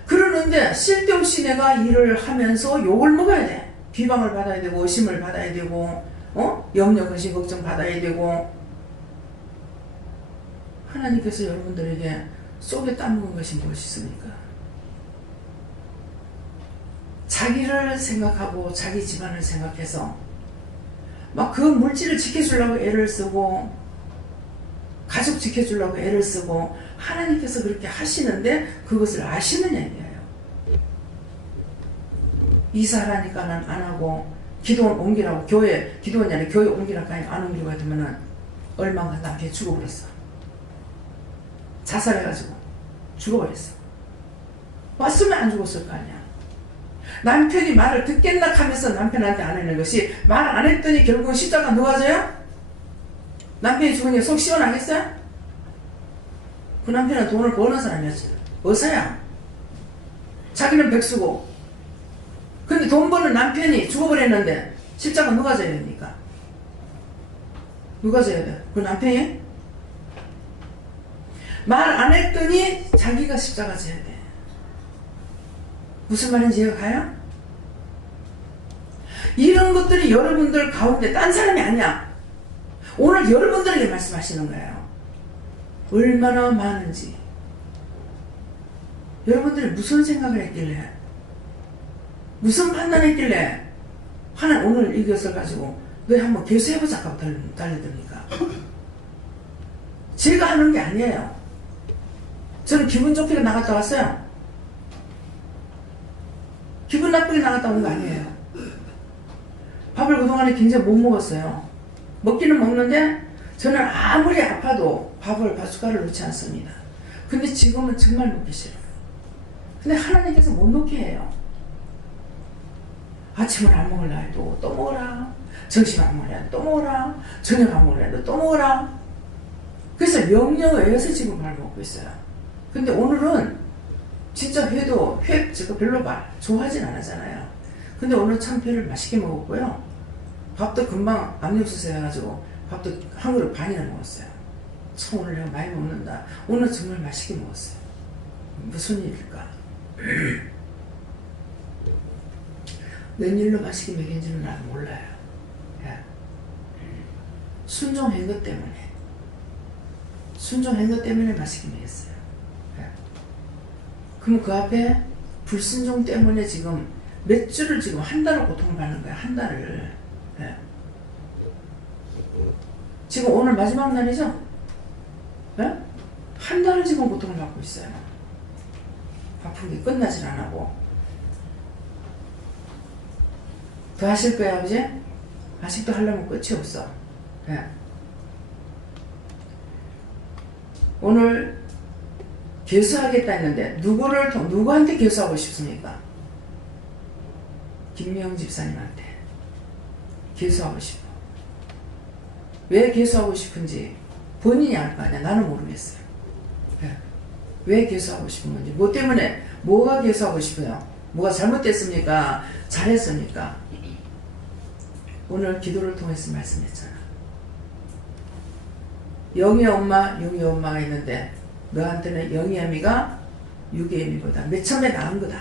그러는데 쓸데없이 내가 일을 하면서 욕을 먹어야 돼. 비방을 받아야 되고 의심을 받아야 되고 염려 근심 걱정 받아야 되고. 하나님께서 여러분들에게 속에 따먹은 것이 무엇이습니까? 자기를 생각하고 자기 집안을 생각해서 막 그 물질을 지켜주려고 애를 쓰고 가족 지켜주려고 애를 쓰고 하나님께서 그렇게 하시는데 그것을 아시느냐 이거예요. 이사하라니까는 안 하고 기도원 옮기라고 교회 기도원이 아니라 교회 옮기라고 안 옮기고 하면은 얼마나 남편이 죽어버렸어. 자살해가지고 죽어버렸어. 왔으면 안 죽었을 거 아니야. 남편이 말을 듣겠나 하면서 남편한테 안 하는 것이 말 안 했더니 결국은 십자가 누가 져요? 남편이 죽으니 속 시원하겠어요? 그 남편은 돈을 버는 사람이었어요. 어서야. 자기는 백수고. 근데 돈 버는 남편이 죽어버렸는데 십자가 누가 져야 됩니까? 누가 져야 돼? 그 남편이? 말 안 했더니 자기가 십자가 져야 돼. 무슨 말인지 이해가 가요? 이런 것들이 여러분들 가운데 딴 사람이 아니야. 오늘 여러분들에게 말씀하시는 거예요. 얼마나 많은지. 여러분들이 무슨 생각을 했길래 무슨 판단했길래 하나 오늘 이것을 가지고 너희 한번 개수해보자 하고 달려듭니까? 제가 하는 게 아니에요. 저는 기분 좋게 나갔다 왔어요. 기분 나쁘게 나갔다 온 거 아니에요. 밥을 그동안에 굉장히 못 먹었어요. 먹기는 먹는데 저는 아무리 아파도 밥을 숟가락을 놓지 않습니다. 근데 지금은 정말 먹기 싫어요. 근데 하나님께서 못 먹게 해요. 아침을 안 먹으려 해도 또 먹어라. 점심 안 먹으려 해도 또 먹어라. 저녁 안 먹으려 해도 또 먹어라. 그래서 명령의해서 지금 밥 먹고 있어요. 근데 오늘은 진짜 회 제가 별로 좋아하진 않았잖아요. 근데 오늘 참 회를 맛있게 먹었고요. 밥도 금방 압력수서 해가지고 밥도 한 그릇 반이나 먹었어요. 참 오늘 내가 많이 먹는다. 오늘 정말 맛있게 먹었어요. 무슨 일일까? 웬일로 맛있게 먹인지는 나도 몰라요. 순종한 것 때문에. 순종한 것 때문에 맛있게 먹였어요. 그럼 그 앞에 불순종 때문에 지금 몇 주를 지금 한 달을 고통을 받는 거야. 한 달을. 지금 오늘 마지막 날이죠? 한 달을 지금 고통을 받고 있어요. 아픈 게 끝나질 안 하고. 더 하실 거야, 아버지? 아직도 하려면 끝이 없어. 오늘 개수하겠다 했는데 누구한테 개수하고 싶습니까? 김명 집사님한테 개수하고 싶어. 왜 개수하고 싶은지 본인이 알 거 아니야. 나는 모르겠어요. 왜 개수하고 싶은 건지, 뭐 때문에, 뭐가 개수하고 싶어요? 뭐가 잘못됐습니까? 잘했습니까? 오늘 기도를 통해서 말씀했잖아. 영의 엄마, 육의 엄마가 있는데 너한테는 영의 애미가 육의 애미보다 몇 천 배 나은 거다.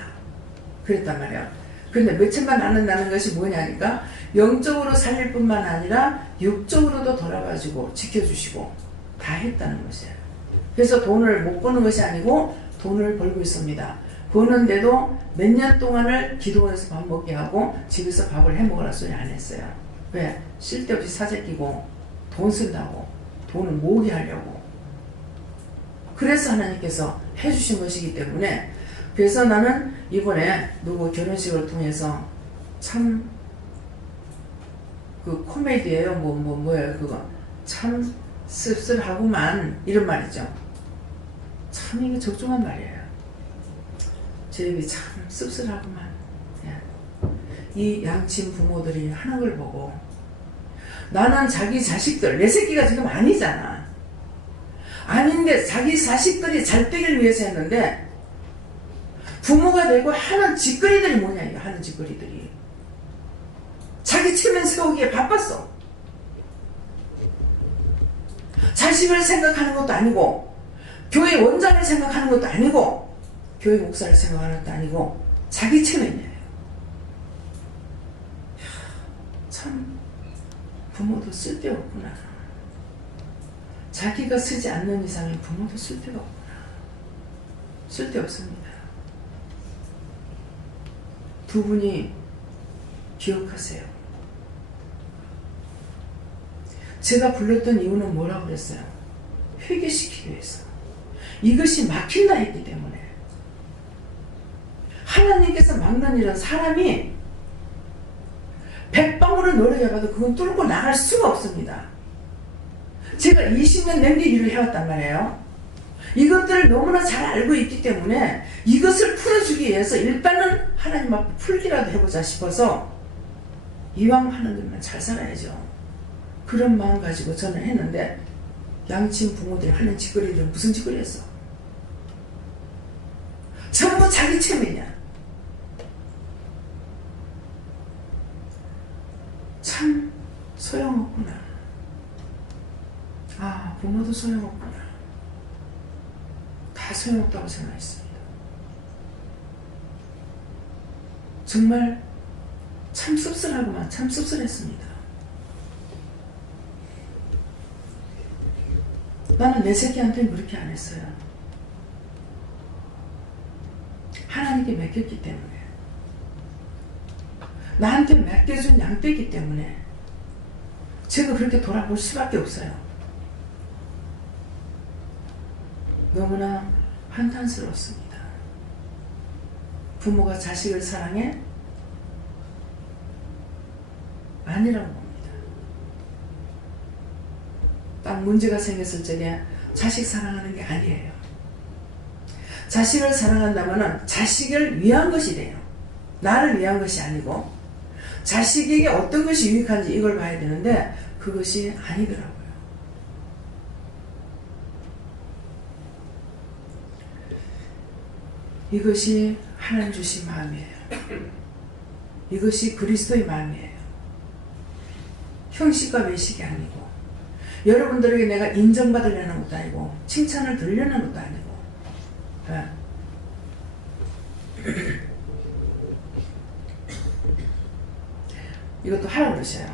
그랬단 말이야. 근데 몇 천만 낳는다는 것이 뭐냐니까 영적으로 살릴 뿐만 아니라 육적으로도 돌아가지고 지켜주시고 다 했다는 것이에요. 그래서 돈을 못 버는 것이 아니고 돈을 벌고 있습니다. 버는데도 몇 년 동안을 기도원에서 밥 먹게 하고 집에서 밥을 해 먹으라 소리 안 했어요. 왜? 쓸데없이 사재 끼고 돈 쓴다고, 돈을 모으게 하려고. 그래서 하나님께서 해주신 것이기 때문에, 그래서 나는 이번에 누구 결혼식을 통해서 참 그 코미디예요. 뭐예요 그거. 참 씁쓸하구만 이런 말이죠. 참 이게 적중한 말이에요. 제 입이 참 씁쓸하구만. 이 양친 부모들이 하는 걸 보고 나는 자기 자식들, 내 새끼가 지금 아니잖아. 아닌데 자기 자식들이 잘 되길 위해서 했는데 부모가 되고 하는 짓거리들이 뭐냐 이거. 하는 짓거리들이 자기 체면 세우기에 바빴어. 자식을 생각하는 것도 아니고 교회 원장을 생각하는 것도 아니고 교회 목사를 생각하는 것도 아니고 자기 체면이에요. 참 부모도 쓸데없구나. 자기가 쓰지 않는 이상은 부모도 쓸데가 없구나. 쓸데없습니다. 두 분이 기억하세요. 제가 불렀던 이유는 뭐라고 그랬어요? 회개시키기 위해서. 이것이 막힌다 했기 때문에. 하나님께서 막는 일은 사람이 100방울을 노력해봐도 그건 뚫고 나갈 수가 없습니다. 제가 20년 냄비 일을 해왔단 말이에요. 이것들을 너무나 잘 알고 있기 때문에 이것을 풀어주기 위해서 일단은 하나님 앞에 풀기라도 해보자 싶어서 이왕 하는 것만 잘 살아야죠. 그런 마음 가지고 저는 했는데 양친 부모들이 하는 짓거리들은 무슨 짓거리였어? 전부 자기 체면이야. 참 소용없구나. 아, 부모도 소용없구나. 다 소용없다고 생각했습니다. 정말 참 씁쓸하구만. 참 씁쓸했습니다. 나는 내 새끼한테는 그렇게 안 했어요. 하나님께 맡겼기 때문에. 나한테 맡겨준 양떼기 때문에 제가 그렇게 돌아볼 수밖에 없어요. 너무나 한탄스러웠습니다. 부모가 자식을 사랑해? 아니라고 봅니다. 딱 문제가 생겼을 적에 자식 사랑하는 게 아니에요. 자식을 사랑한다면 자식을 위한 것이 돼요. 나를 위한 것이 아니고 자식에게 어떤 것이 유익한지 이걸 봐야 되는데 그것이 아니더라고요. 이것이 하나님 주신 마음이에요. 이것이 그리스도의 마음이에요. 형식과 외식이 아니고 여러분들에게 내가 인정받으려는 것도 아니고 칭찬을 들으려는 것도 아니고 이것도 하라고 그러셔요.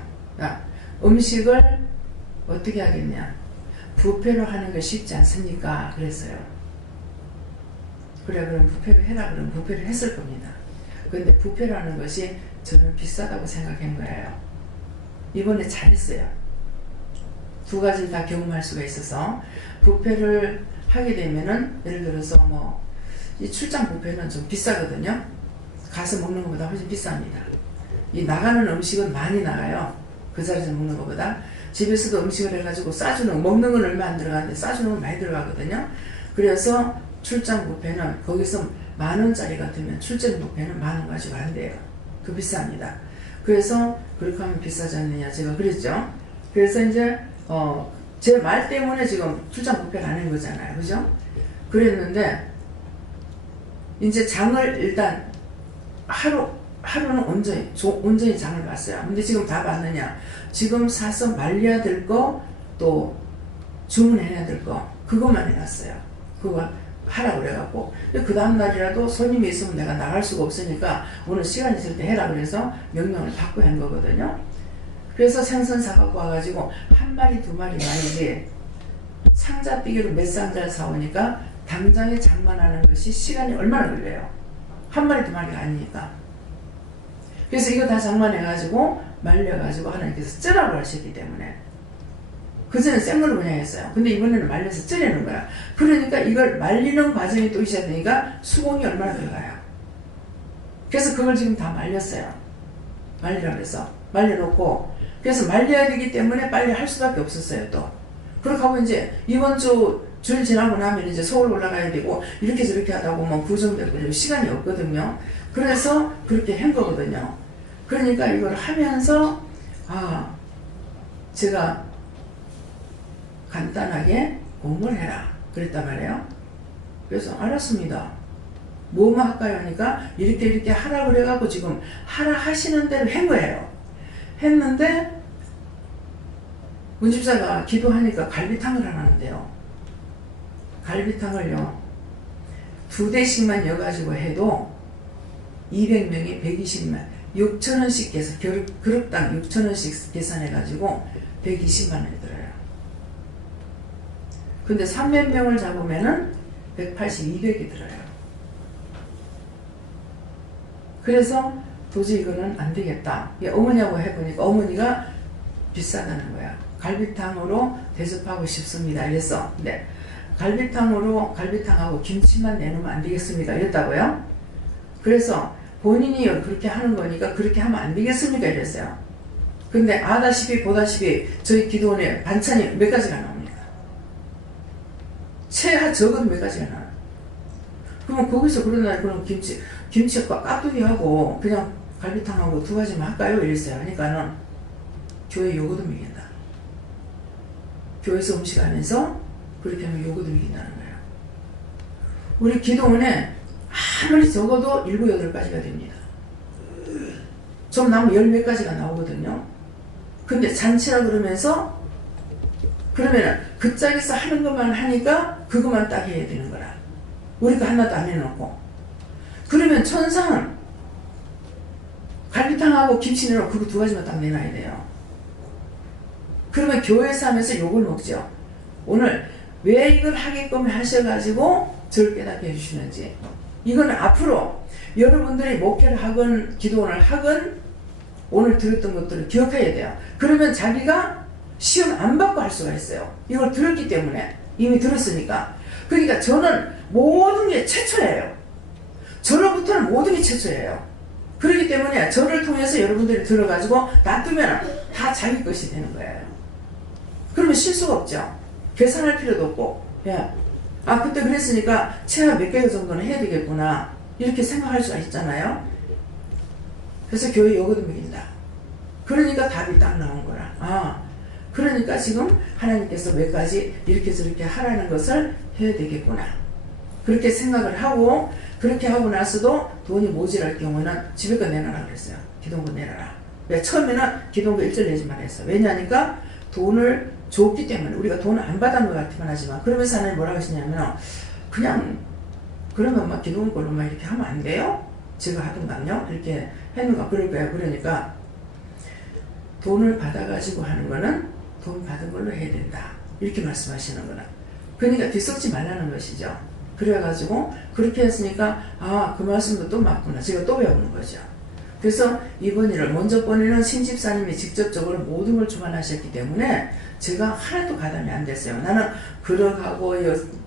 음식을 어떻게 하겠냐. 부패로 하는 게 쉽지 않습니까? 그랬어요. 그래 그럼 부패를 해라 그러면 부패를 했을 겁니다. 그런데 부패라는 것이 저는 비싸다고 생각한 거예요. 이번에 잘했어요. 두 가지를 다 경험할 수가 있어서 부패를 하게 되면은 예를 들어서 이 출장 부패는 좀 비싸거든요. 가서 먹는 것보다 훨씬 비쌉니다. 이 나가는 음식은 많이 나가요. 그 자리에서 먹는 것보다. 집에서도 음식을 해가지고 싸주는 먹는 건 얼마 안 들어가는데 싸주는 건 많이 들어가거든요. 그래서 출장 부패는 거기서 10,000원짜리 같으면 출장 부패는 10,000원 가지고 안 돼요. 그 비쌉니다. 그래서 그렇게 하면 비싸지 않느냐 제가 그랬죠. 그래서 이제 제 말 때문에 지금 출장 부패를 안 한 거잖아요. 그죠? 그랬는데 이제 장을 일단 하루는 온전히 장을 봤어요. 근데 지금 다 봤느냐? 지금 사서 말려야 될 거 또 주문해야 될 거 그것만 해놨어요. 그거 하라고 그래갖고 그 다음 날이라도 손님이 있으면 내가 나갈 수가 없으니까 오늘 시간 있을 때 해라 그래서 명령을 받고 한 거거든요. 그래서 생선 사갖고 와가지고 한 마리 두 마리 말이지 상자 삐기로 몇 상자를 사오니까 당장에 장만하는 것이 시간이 얼마나 걸려요. 한 마리 두 마리가 아니니까. 그래서 이거 다 장만해가지고 말려가지고 하나님께서 찌라고 하셨기 때문에 그전에 생걸로 그냥 했어요. 근데 이번에는 말려서 찌르는 거야. 그러니까 이걸 말리는 과정이 또 있어야 되니까 수공이 얼마나 들어가요. 그래서 그걸 지금 다 말렸어요. 말리라고 그래서 말려놓고, 그래서 말려야 되기 때문에 빨리 할 수밖에 없었어요. 또 그렇게 하고 이제 이번 줄 지나고 나면 이제 서울 올라가야 되고 이렇게 저렇게 하다 보면 그 정도 시간이 없거든요. 그래서 그렇게 한 거거든요. 그러니까 이걸 하면서 제가 간단하게 공부를 해라 그랬단 말이에요. 그래서 알았습니다. 뭐뭐 할까요? 하니까 이렇게 하라 그래갖고 지금 하라 하시는 대로 한 거예요. 했는데 문집사가 기도하니까 갈비탕을 하라는데요. 갈비탕을요 2대씩만 여가지고 해도 200명이 120만 6,000원씩 계산, 그릇당 6,000원씩 계산해가지고 120만원이 들어요. 근데 300명을 잡으면은 180, 200이 들어요. 그래서 도저히 이거는 안 되겠다. 어머니하고 해보니까 어머니가 비싸다는 거야. 갈비탕으로 대접하고 싶습니다. 이랬어. 근데 갈비탕하고 김치만 내놓으면 안 되겠습니까? 이랬다고요. 그래서 본인이 그렇게 하는 거니까 그렇게 하면 안 되겠습니까? 이랬어요. 근데 아다시피 보다시피 저희 기도원에 반찬이 몇 가지가 나옵니다. 최하 적어도 몇 가지가 나와요. 그러면 거기서 그러나 그럼 김치과 깍두기하고 그냥 갈비탕하고 2가지만 할까요? 이랬어요. 그러니까는 교회 요거도 먹인다. 교회에서 음식 하면서 그렇게 하면 요거도 먹인다는 거예요. 우리 기도원에 아무리 적어도 7, 8가지가 됩니다. 좀 나면 10몇 가지가 나오거든요. 근데 잔치라 그러면서 그러면은 그 짝에서 하는 것만 하니까 그것만 딱 해야 되는 거라. 우리가 하나도 안 해놓고. 그러면 천상은 갈비탕하고 김치 내놓고 그거 2가지만 딱 내놔야 돼요. 그러면 교회에서 하면서 욕을 먹죠. 오늘 왜 이걸 하게끔 하셔가지고 저를 깨닫게 해주시는지. 이건 앞으로 여러분들이 목회를 하건 기도원을 하건 오늘 들었던 것들을 기억해야 돼요. 그러면 자기가 시험 안 받고 할 수가 있어요. 이걸 들었기 때문에. 이미 들었으니까. 그러니까 저는 모든 게 최초예요. 저로부터는 모든 게 최초예요. 그렇기 때문에 저를 통해서 여러분들이 들어가지고 놔두면 다 자기 것이 되는 거예요. 그러면 실수가 없죠. 계산할 필요도 없고. 예. 그때 그랬으니까 최하 몇 개 정도는 해야 되겠구나. 이렇게 생각할 수가 있잖아요. 그래서 교회 요거도 먹인다. 그러니까 답이 딱 나온 거라. 그러니까 지금 하나님께서 몇 가지 이렇게 저렇게 하라는 것을 해야 되겠구나. 그렇게 생각을 하고, 그렇게 하고 나서도 돈이 모자랄 경우는 집에 거 내놔라 그랬어요. 기도원거 내놔라. 왜? 처음에는 기도원거 1절 내지 말았어. 왜냐니까 돈을 줬기 때문에. 우리가 돈을 안 받은 것 같기만 하지만. 그러면서 하나님 뭐라고 하시냐면 그냥 그러면 막 기도원 걸로만 이렇게 하면 안 돼요? 제가 하던가요? 이렇게 했는가 그럴 거예요. 그러니까 돈을 받아가지고 하는 거는 돈 받은 걸로 해야 된다. 이렇게 말씀하시는 거나. 그러니까 뒤섞지 말라는 것이죠. 그래가지고 그렇게 했으니까 그 말씀도 또 맞구나. 제가 또 배우는 거죠. 그래서 이번 일을 먼저 번에는 신집사님이 직접적으로 모든 걸 주관하셨기 때문에 제가 하나도 가담이 안 됐어요. 나는 그러가고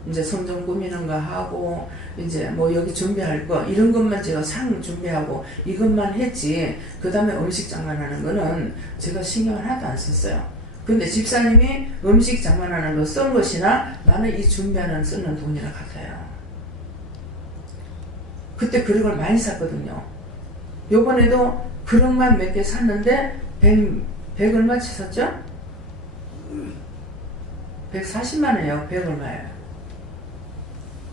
이제 성전 꾸미는 거 하고 이제 뭐 여기 준비할 거 이런 것만 제가 상 준비하고 이것만 했지, 그 다음에 음식 장만하는 거는 제가 신경 하나도 안 썼어요. 근데 집사님이 음식 장만하는 거 쓴 것이나 나는 이 준비하는 쓰는 돈이랑 같아요. 그때 그런 걸 많이 샀거든요. 요번에도 그릇만 몇 개 샀는데 100 얼마치 샀죠? 140만원이에요. 100 얼마예요?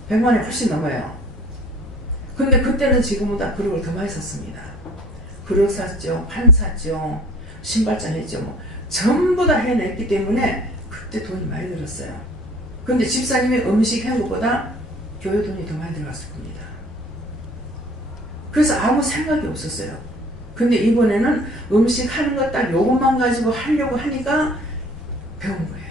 100만원이 훨씬 넘어요. 근데 그때는 지금보다 그릇을 더 많이 샀습니다. 그릇 샀죠. 판 샀죠. 신발장 했죠. 뭐 전부 다 해냈기 때문에 그때 돈이 많이 들었어요. 근데 집사님이 음식 한 것보다 교회 돈이 더 많이 들어갔을 겁니다. 그래서 아무 생각이 없었어요. 근데 이번에는 음식 하는 거 딱 요것만 가지고 하려고 하니까 배운 거예요.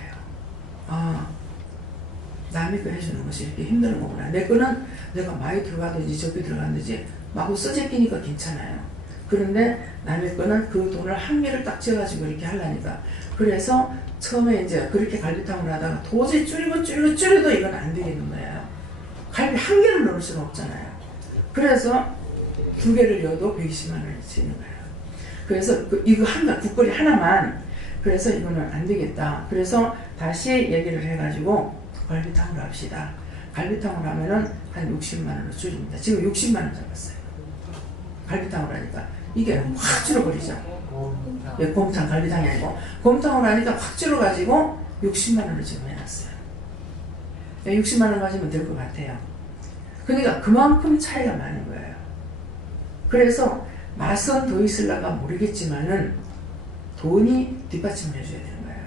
남이 거 해주는 것이 이렇게 힘든 거구나. 내 거는 내가 많이 들어가든지 적게 들어가든지 마구 써제 끼니까 괜찮아요. 그런데 남의 거는 그 돈을 한 개를 딱 쥐어가지고 이렇게 하려니까. 그래서 처음에 이제 그렇게 갈비탕을 하다가 도저히 줄여도 이건 안 되겠는 거예요. 갈비 한 개를 넣을 수는 없잖아요. 그래서 2개를 넣어도 120만 원이 치는 거예요. 그래서 이거 국거리 하나만, 그래서 이거는 안 되겠다. 그래서 다시 얘기를 해가지고 갈비탕으로 합시다. 갈비탕으로 하면은 한 60만 원으로 줄입니다. 지금 60만 원 잡았어요. 갈비탕으로 하니까 이게 확 줄어버리죠. 곰탕, 갈비탕이 아니고 곰탕으로 하니까 확 줄어가지고 60만 원을 지금 해놨어요. 60만 원 가지면 될 것 같아요. 그러니까 그만큼 차이가 많은 거예요. 그래서 맛은 더 있을라가 모르겠지만은 돈이 뒷받침을 해줘야 되는 거예요.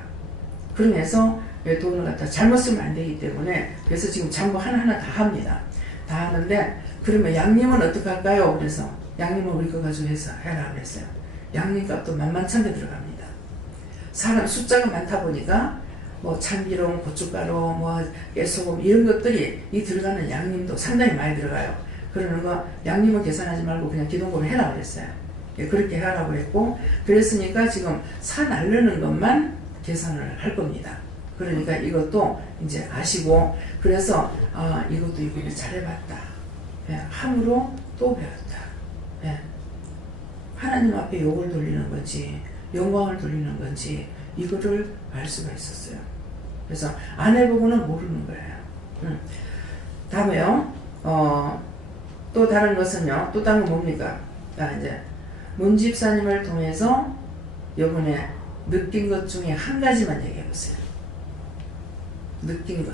그러면서 돈을 갖다 잘못 쓰면 안 되기 때문에, 그래서 지금 장부 하나하나 다 합니다. 다 하는데, 그러면 양념은 어떻게 할까요? 그래서 양념은 우리 거 가지고 해서 해라 그랬어요. 양념값도 만만찮게 들어갑니다. 사람 숫자가 많다 보니까 뭐 참기름, 고춧가루, 뭐 깨소금 이런 것들이 이 들어가는 양념도 상당히 많이 들어가요. 그러는 거 양념은 계산하지 말고 그냥 기동금을 해라 그랬어요. 예, 그렇게 하라고 했고, 그랬으니까 지금 사 날르는 것만 계산을 할 겁니다. 그러니까 이것도 이제 아시고, 그래서 이것도 이번에 잘해봤다. 예, 함으로 또 배웠다. 예, 하나님 앞에 욕을 돌리는 건지 영광을 돌리는 건지 이거를 알 수가 있었어요. 그래서 안 해보고는 모르는 거예요. 다음에요. 또 다른 것은요. 또 다른 건 뭡니까? 이제 문 집사님을 통해서 요번에 느낀 것 중에 한 가지만 얘기해 보세요. 느낀 것.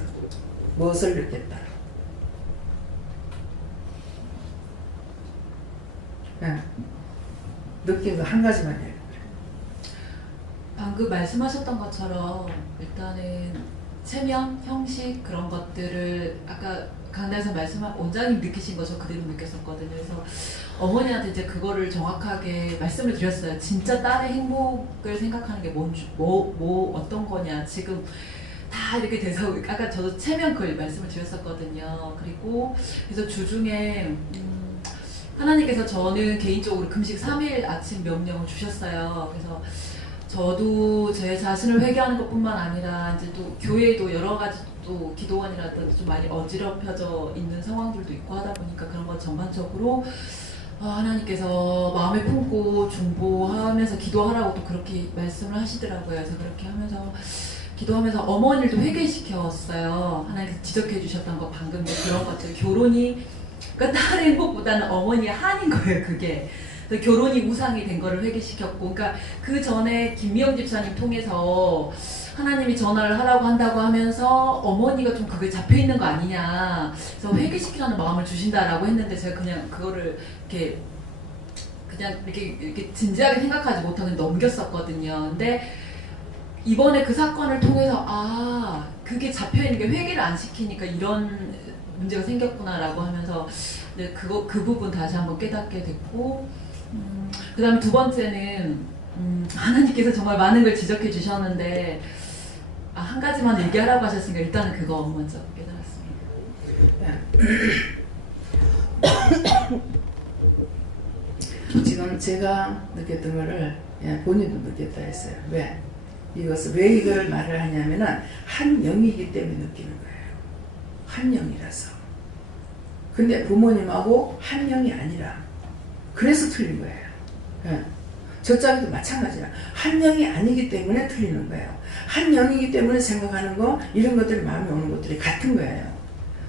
무엇을 느꼈다? 네. 느낀 거 한 가지만 얘기해 보세요. 방금 말씀하셨던 것처럼 일단은 체면, 형식 그런 것들을 아까 강단에서 말씀한 원장님 느끼신 거 저 그대로 느꼈었거든요. 그래서 어머니한테 이제 그거를 정확하게 말씀을 드렸어요. 진짜 딸의 행복을 생각하는 게 어떤 거냐. 지금 다 이렇게 돼서 아까 저도 체면 그걸 말씀을 드렸었거든요. 그리고 그래서 주중에 하나님께서 저는 개인적으로 금식 3일 아침 명령을 주셨어요. 그래서 저도 제 자신을 회개하는 것뿐만 아니라 이제 또 교회도 여러 가지 또 기도원이라든지 좀 많이 어지럽혀져 있는 상황들도 있고 하다 보니까 그런 것 전반적으로 하나님께서 마음에 품고 중보하면서 기도하라고 또 그렇게 말씀을 하시더라고요. 그래서 그렇게 하면서 기도하면서 어머니를 또 회개시켰어요. 하나님께서 지적해 주셨던 거 방금 그런 것들 결혼이 그러니까 딸의 행복보다는 어머니의 한인 거예요. 그게 결혼이 우상이 된 거를 회개시켰고, 그러니까 그 전에 김미영 집사님 통해서 하나님이 전화를 하라고 한다고 하면서 어머니가 좀 그게 잡혀 있는 거 아니냐, 그래서 회개시키라는 마음을 주신다라고 했는데 제가 그냥 그거를 이렇게 그냥 이렇게 진지하게 생각하지 못하고 넘겼었거든요. 근데 이번에 그 사건을 통해서 그게 잡혀 있는 게 회개를 안 시키니까 이런 문제가 생겼구나라고 하면서 그 부분 다시 한번 깨닫게 됐고, 그 다음에 두 번째는 하나님께서 정말 많은 걸 지적해 주셨는데 한 가지만 얘기하라고 하셨으니까 일단은 그거 먼저 깨달았습니다. 지금 제가 느꼈던 거를 본인도 느꼈다 했어요. 왜? 왜 이걸 말을 하냐면은 한 영이기 때문에 느끼는 거예요. 한 영이라서. 근데 부모님하고 한 영이 아니라 그래서 틀린 거예요. 예. 저짝에도 마찬가지야. 한 영이 아니기 때문에 틀리는 거예요. 한 영이기 때문에 생각하는 거 이런 것들이 마음에 오는 것들이 같은 거예요.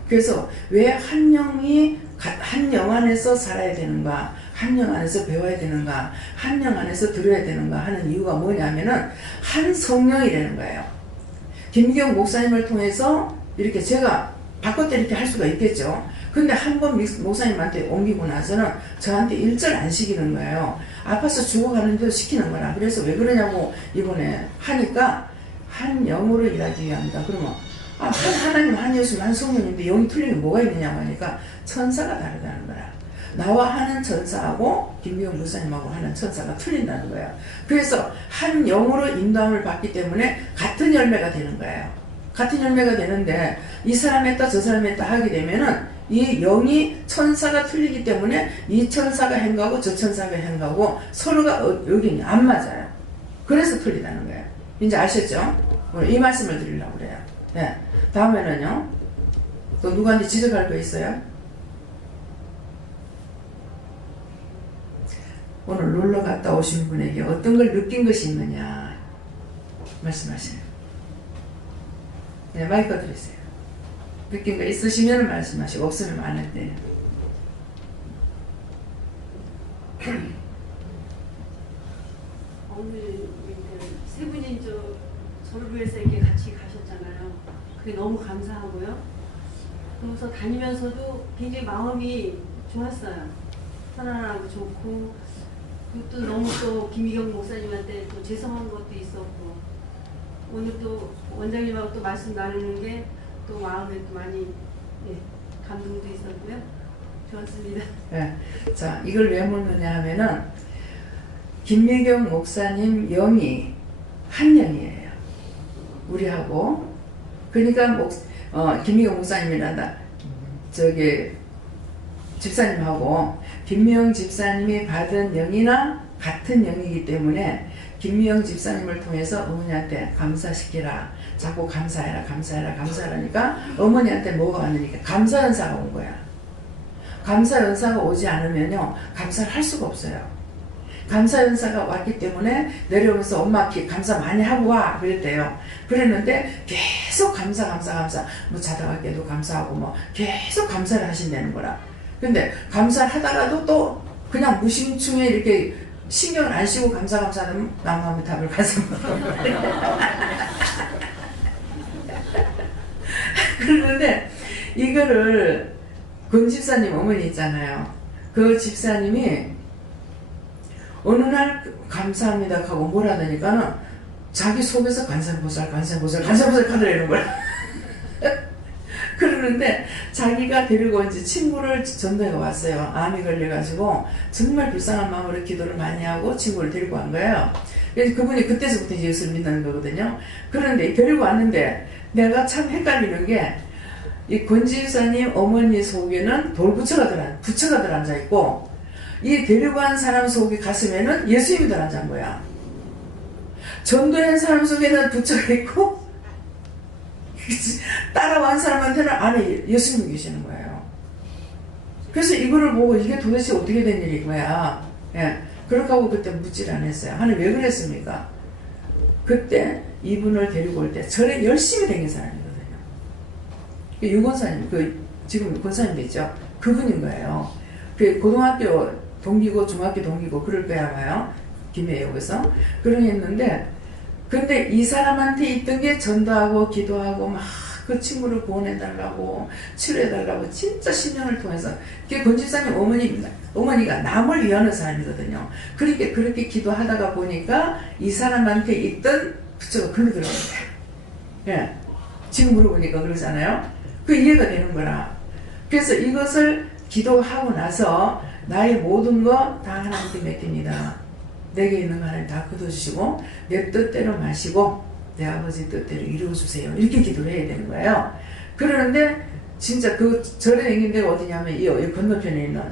그래서 왜 한 영이 한 영 안에서 살아야 되는가, 한 영 안에서 배워야 되는가, 한 영 안에서 들어야 되는가 하는 이유가 뭐냐면은 한 성령이라는 거예요. 김기영 목사님을 통해서 이렇게 제가 바꿨다 이렇게 할 수가 있겠죠. 근데 한 번 목사님한테 옮기고 나서는 저한테 일절 안 시키는 거예요. 아파서 죽어가는데도 시키는 거라. 그래서 왜 그러냐고 이번에 하니까 한 영으로 일하기 위함이다. 그러면 하나님 한 예수님 한 성령인데 영이 틀린 게 뭐가 있느냐고 하니까 천사가 다르다는 거야. 나와 하는 천사하고 김기영 목사님하고 하는 천사가 틀린다는 거예요. 그래서 한 영으로 인도함을 받기 때문에 같은 열매가 되는 거예요. 같은 열매가 되는데 이 사람 했다 저 사람 했다 하게 되면은 이 영이 천사가 틀리기 때문에 이 천사가 행가고 저 천사가 행가고 서로가 여기 안 맞아요. 그래서 틀리다는 거예요. 이제 아셨죠? 오늘 이 말씀을 드리려고 그래요. 네. 다음에는요. 또 누구한테 지적할 거 있어요? 오늘 놀러 갔다 오신 분에게 어떤 걸 느낀 것이 있느냐 말씀하세요. 네, 마이크 드리세요. 느낀 거 있으시면 말씀하시고 없으면 안 했대요. 오늘 세 분이 저를 위해서 이렇게 같이 가셨잖아요. 그게 너무 감사하고요. 그러면서 다니면서도 굉장히 마음이 좋았어요. 편안하고 좋고, 그것도 너무 또 김희경 목사님한테 또 죄송한 것도 있었고, 오늘 또 원장님하고 또 말씀 나누는 게 또 마음에 또 많이 감동도 있었고요. 좋았습니다. 네. 자, 이걸 왜 묻느냐 하면은 김미경 목사님 영이 한 영이에요. 우리하고. 그러니까 김미경 목사님이란다. 집사님하고 김미영 집사님이 받은 영이나 같은 영이기 때문에 김미영 집사님을 통해서 어머니한테 감사시키라. 자꾸 감사해라, 감사해라, 감사하라니까 어머니한테 뭐가 왔느니까 감사 연사가 온 거야. 감사 연사가 오지 않으면요, 감사를 할 수가 없어요. 감사 연사가 왔기 때문에 내려오면서 엄마 감사 많이 하고 와 그랬대요. 그랬는데 계속 감사 뭐 자다가 깨도 감사하고 뭐 계속 감사를 하신다는 거라. 근데 감사를 하다가도 또 그냥 무심충에 이렇게 신경을 안 쓰고 감사하면 나무하면 답을 가서 그러는데 이거를 권 집사님 어머니 있잖아요. 그 집사님이 어느 날 감사합니다 하고 뭐라더니까는 자기 속에서 간살보살 하더라는 거야. 그러는데 자기가 데리고 이제 친구를 전도해가 왔어요. 암이 걸려가지고 정말 불쌍한 마음으로 기도를 많이 하고 친구를 데리고 간 거예요. 그래서 그분이 그때서부터 예수를 믿는 거거든요. 그런데 데리고 왔는데 내가 참 헷갈리는 게 이 권지사님 어머니 속에는 부처가 들 앉아있고 이 데리고 간 사람 속에 가슴에는 예수님이 들 앉은 거야. 전도한 사람 속에는 부처가 있고 따라온 사람한테는 안에 예수님이 계시는 거예요. 그래서 이거를 보고 이게 도대체 어떻게 된 일인 거야. 예. 그렇게 하고 그때 묻질 않았어요. 하나님 왜 그랬습니까? 그때 이분을 데리고 올 때 절에 열심히 다닌 사람이거든요. 유권사님, 지금 권사님 있죠? 그분인 거예요. 그 고등학교 동기고 중학교 동기고 그럴 거야 봐요. 김해역에서. 그러했는데 근데 이 사람한테 있던 게 전도하고 기도하고 막 그 친구를 구원해달라고 치료해달라고 진짜 신령을 통해서 그게 권집사님 어머니가 남을 위하는 사람이거든요. 그렇게 기도하다가 보니까 이 사람한테 있던 부처가 글로 들어오는 거예요. 예. 지금 물어보니까 그러잖아요. 그 이해가 되는 거라. 그래서 이것을 기도하고 나서 나의 모든 거 다 하나님께 맡깁니다. 내게 있는 거 하나님 다 거둬주시고 내 뜻대로 마시고 내 아버지 뜻대로 이루어주세요. 이렇게 기도를 해야 되는 거예요. 그러는데 진짜 그 절에 다닌 데가 어디냐면 이 건너편에 있는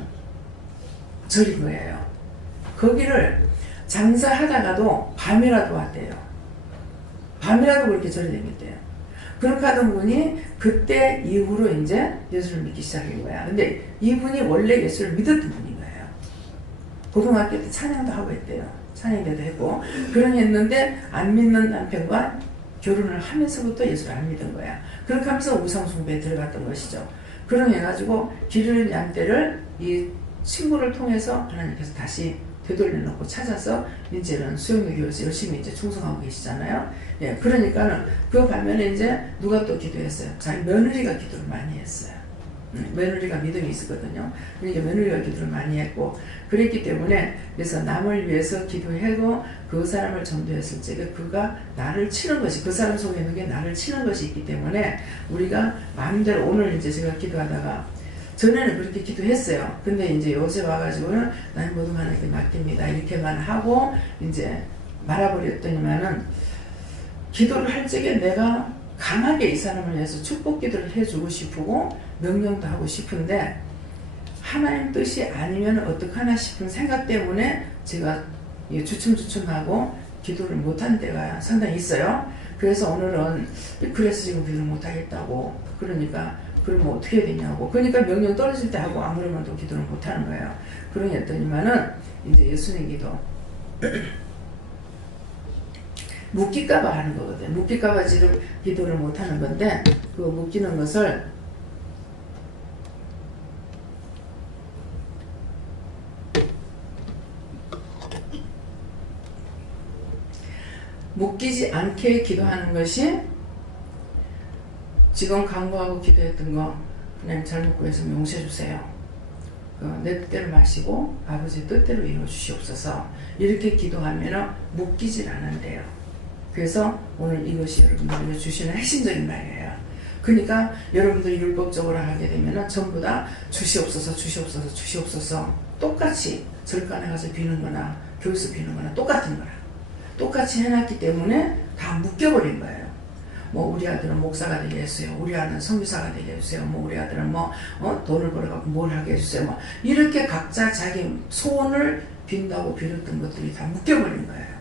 절인 거예요. 거기를 장사하다가도 밤이라도 왔대요. 밤이라도 그렇게 절에 다녔대요. 그렇게 하던 분이 그때 이후로 이제 예수를 믿기 시작한 거야. 근데 이분이 원래 예수를 믿었던 분인 거예요. 고등학교 때 찬양도 하고 했대요. 찬양도 했고 그런 했는데 안 믿는 남편과 결혼을 하면서부터 예수를 안 믿은 거야. 그렇게 하면서 우상숭배에 들어갔던 것이죠. 그런 해가지고 기르는 양떼를 이 친구를 통해서 하나님께서 다시 되돌려놓고 찾아서 이제는 수영교 교회에서 열심히 이제 충성하고 계시잖아요. 예, 그러니까는 그 반면에 이제 누가 또 기도했어요? 자기 며느리가 기도를 많이 했어요. 며느리가 믿음이 있었거든요. 그러니까 며느리가 기도를 많이 했고 그랬기 때문에 그래서 남을 위해서 기도하고 그 사람을 전도했을 적에 그가 나를 치는 것이 그 사람 속에 있는 게 나를 치는 것이 있기 때문에 우리가 마음대로 오늘 이제 제가 기도하다가 전에는 그렇게 기도했어요. 근데 이제 요새 와가지고는 나의 모든 하나님께 맡깁니다. 이렇게만 하고 이제 말아버렸더니만은 기도를 할 적에 내가 강하게 이 사람을 위해서 축복 기도를 해주고 싶고 명령도 하고 싶은데 하나님 뜻이 아니면 어떡하나 싶은 생각 때문에 제가 주춤주춤하고 기도를 못한 때가 상당히 있어요. 그래서 오늘은 그래서 지금 기도를 못하겠다고. 그러니까 그러면 어떻게 해야 되냐고. 그러니까 명령 떨어질 때 하고 아무러면 또 기도를 못하는 거예요. 그러니 했더니만은 이제 예수님 기도 묶일까봐 하는 거거든. 묶일까봐 지금 기도를 못하는 건데 그 묶이는 것을 묶이지 않게 기도하는 것이 지금 강구하고 기도했던 거 하나님 잘못 구해서 용서해 주세요. 내 뜻대로 마시고 아버지 뜻대로 이루어 주시옵소서. 이렇게 기도하면 묶이질 않은데요. 그래서 오늘 이것이 여러분들에게 주시는 핵심적인 말이에요. 그러니까 여러분들이 율법적으로 하게 되면 전부 다 주시옵소서 주시옵소서 주시옵소서 똑같이 절간에 가서 비는 거나 교회에서 비는 거나 똑같은 거라. 똑같이 해놨기 때문에 다 묶여버린 거예요. 뭐 우리 아들은 목사가 되게 해주세요. 우리 아들은 선교사가 되게 해주세요. 뭐 우리 아들은 돈을 벌어갖고 뭘 하게 해주세요. 뭐 이렇게 각자 자기 소원을 빈다고 빌었던 것들이 다 묶여버린 거예요.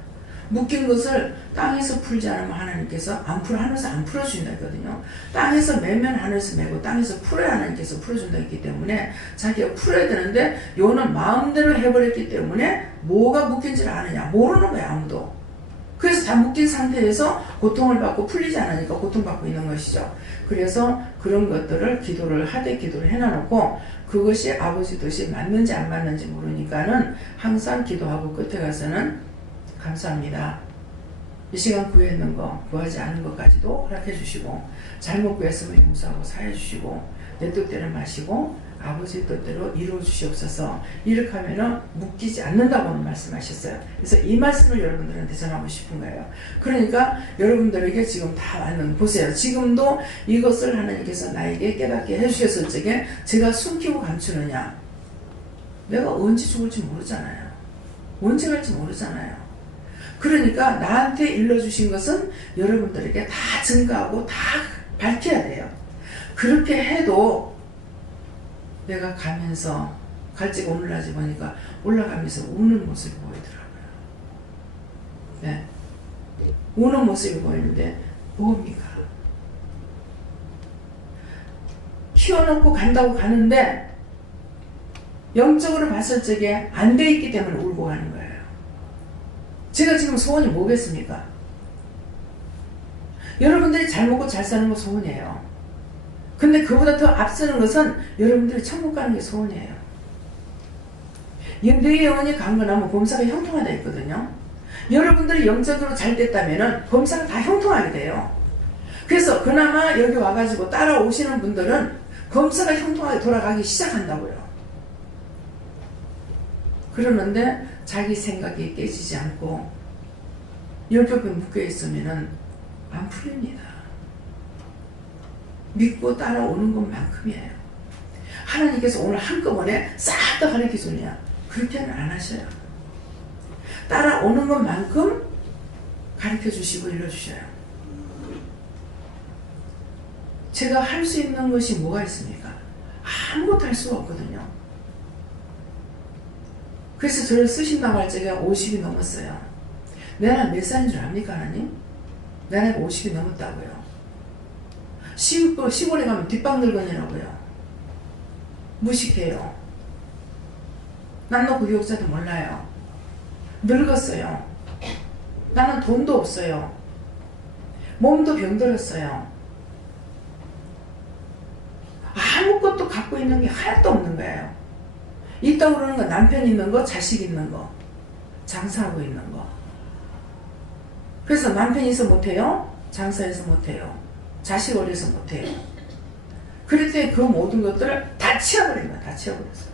묶인 것을 땅에서 풀지 않으면 하나님께서 하늘에서 안 풀어준다 했거든요. 땅에서 매면 하늘에서 매고 땅에서 풀어야 하나님께서 풀어준다 했기 때문에 자기가 풀어야 되는데 요는 마음대로 해버렸기 때문에 뭐가 묶인지를 아느냐 모르는 거야 아무도. 그래서 다 묶인 상태에서 고통을 받고 풀리지 않으니까 고통받고 있는 것이죠. 그래서 그런 것들을 기도를 해놔놓고 그것이 아버지 뜻이 맞는지 안 맞는지 모르니까는 항상 기도하고 끝에 가서는 감사합니다. 이 시간 구했는 거 구하지 않은 것까지도 허락해 주시고 잘못 구했으면 용서하고 사해 주시고 내 뜻대로 마시고 아버지 뜻대로 이루어 주시옵소서. 이렇게 하면은 묶이지 않는다고 말씀하셨어요. 그래서 이 말씀을 여러분들한테 전하고 싶은 거예요. 그러니까 여러분들에게 지금 다 왔는 보세요. 지금도 이것을 하나님께서 나에게 깨닫게 해주셨을 적에 제가 숨기고 감추느냐. 내가 언제 죽을지 모르잖아요. 언제 갈지 모르잖아요. 그러니까 나한테 일러주신 것은 여러분들에게 다 증거하고 다 밝혀야 돼요. 그렇게 해도 내가 가면서 갈지가 오늘날지 보니까 올라가면서 우는 모습이 보이더라고요. 네. 우는 모습이 보이는데 뭡니까? 키워놓고 간다고 가는데 영적으로 봤을 적에 안 돼 있기 때문에 울고 가는 거예요. 제가 지금 소원이 뭐겠습니까? 여러분들이 잘 먹고 잘 사는 거 소원이에요. 근데 그보다 더 앞서는 것은 여러분들이 천국 가는 게 소원이에요. 내 영혼이 강건하면 범사가 형통하다 했거든요. 여러분들이 영적으로 잘 됐다면 범사가 다 형통하게 돼요. 그래서 그나마 여기 와가지고 따라오시는 분들은 범사가 형통하게 돌아가기 시작한다고요. 그러는데 자기 생각이 깨지지 않고 율법에 묶여있으면 안 풀립니다. 믿고 따라오는 것만큼이에요. 하나님께서 오늘 한꺼번에 싹 다 가르쳐 주냐? 그렇게는 안 하셔요. 따라오는 것만큼 가르쳐 주시고 일러주셔요. 제가 할 수 있는 것이 뭐가 있습니까? 아무것도 할 수가 없거든요. 그래서 저를 쓰신다고 할 적에 50이 넘었어요. 내가 몇 살인 줄 압니까 하나님? 내가 50이 넘었다고요. 시골에 가면 뒷방늙은이라고요. 무식해요. 난 놓고 교육자도 몰라요. 늙었어요. 나는 돈도 없어요. 몸도 병들었어요. 아무것도 갖고 있는 게 하나도 없는 거예요. 있다고 그러는 거 남편 있는 거, 자식 있는 거, 장사하고 있는 거. 그래서 남편이 있어 못해요? 장사해서 못해요. 자식 어려서 못해요. 그럴 때 그 모든 것들을 다 치워버린 거야. 다 치워버렸어.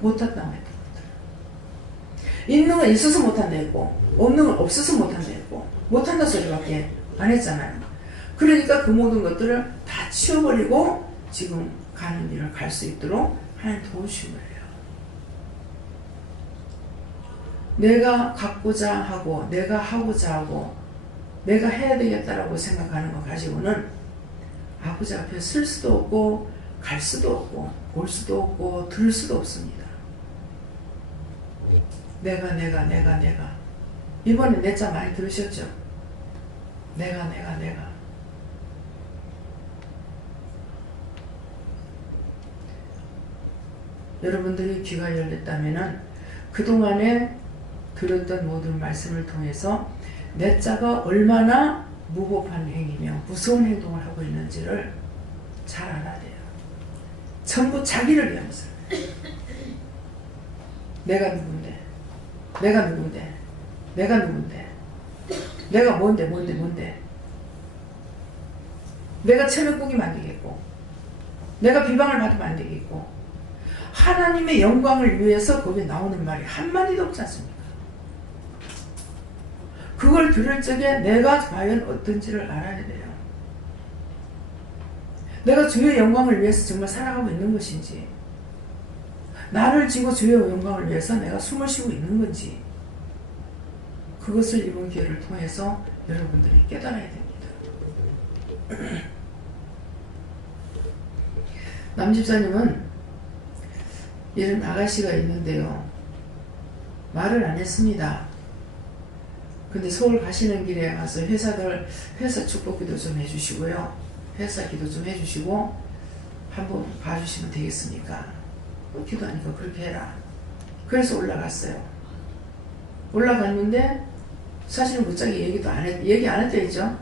못한다고 했던 것들. 있는 건 있어서 못한다 했고 없는 건 없어서 못한다 했고 못한다 소리밖에 안 했잖아요. 그러니까 그 모든 것들을 다 치워버리고 지금 가는 길을 갈 수 있도록 하나님 도우신 거예요. 내가 갖고자 하고 내가 하고자 하고 내가 해야 되겠다라고 생각하는 거 가지고는 아버지 앞에 쓸 수도 없고 갈 수도 없고 볼 수도 없고 들을 수도 없습니다. 내가 이번에 내자 많이 들으셨죠? 내가 여러분들이 귀가 열렸다면은 그동안에 들었던 모든 말씀을 통해서 내 자가 얼마나 무법한 행위며 무서운 행동을 하고 있는지를 잘 알아야 돼요. 전부 자기를 위한 삶. 내가 누군데? 내가 뭔데? 내가 체면 꾸기면 안 되겠고, 내가 비방을 받으면 안 되겠고, 하나님의 영광을 위해서 거기에 나오는 말이 한마디도 없지 않습니까? 그걸 들을 적에 내가 과연 어떤지를 알아야 돼요. 내가 주의 영광을 위해서 정말 살아가고 있는 것인지, 나를 지고 주의 영광을 위해서 내가 숨을 쉬고 있는 건지, 그것을 이번 기회를 통해서 여러분들이 깨달아야 됩니다. 남집사님은 이런 아가씨가 있는데요, 말을 안 했습니다. 근데 서울 가시는 길에 가서 회사 축복기도 좀 해주시고요, 회사 기도 좀 해주시고 한번 봐주시면 되겠습니까? 기도하니까 그렇게 해라. 그래서 올라갔어요. 올라갔는데 사실은 무짝이 얘기 안 했다 했죠?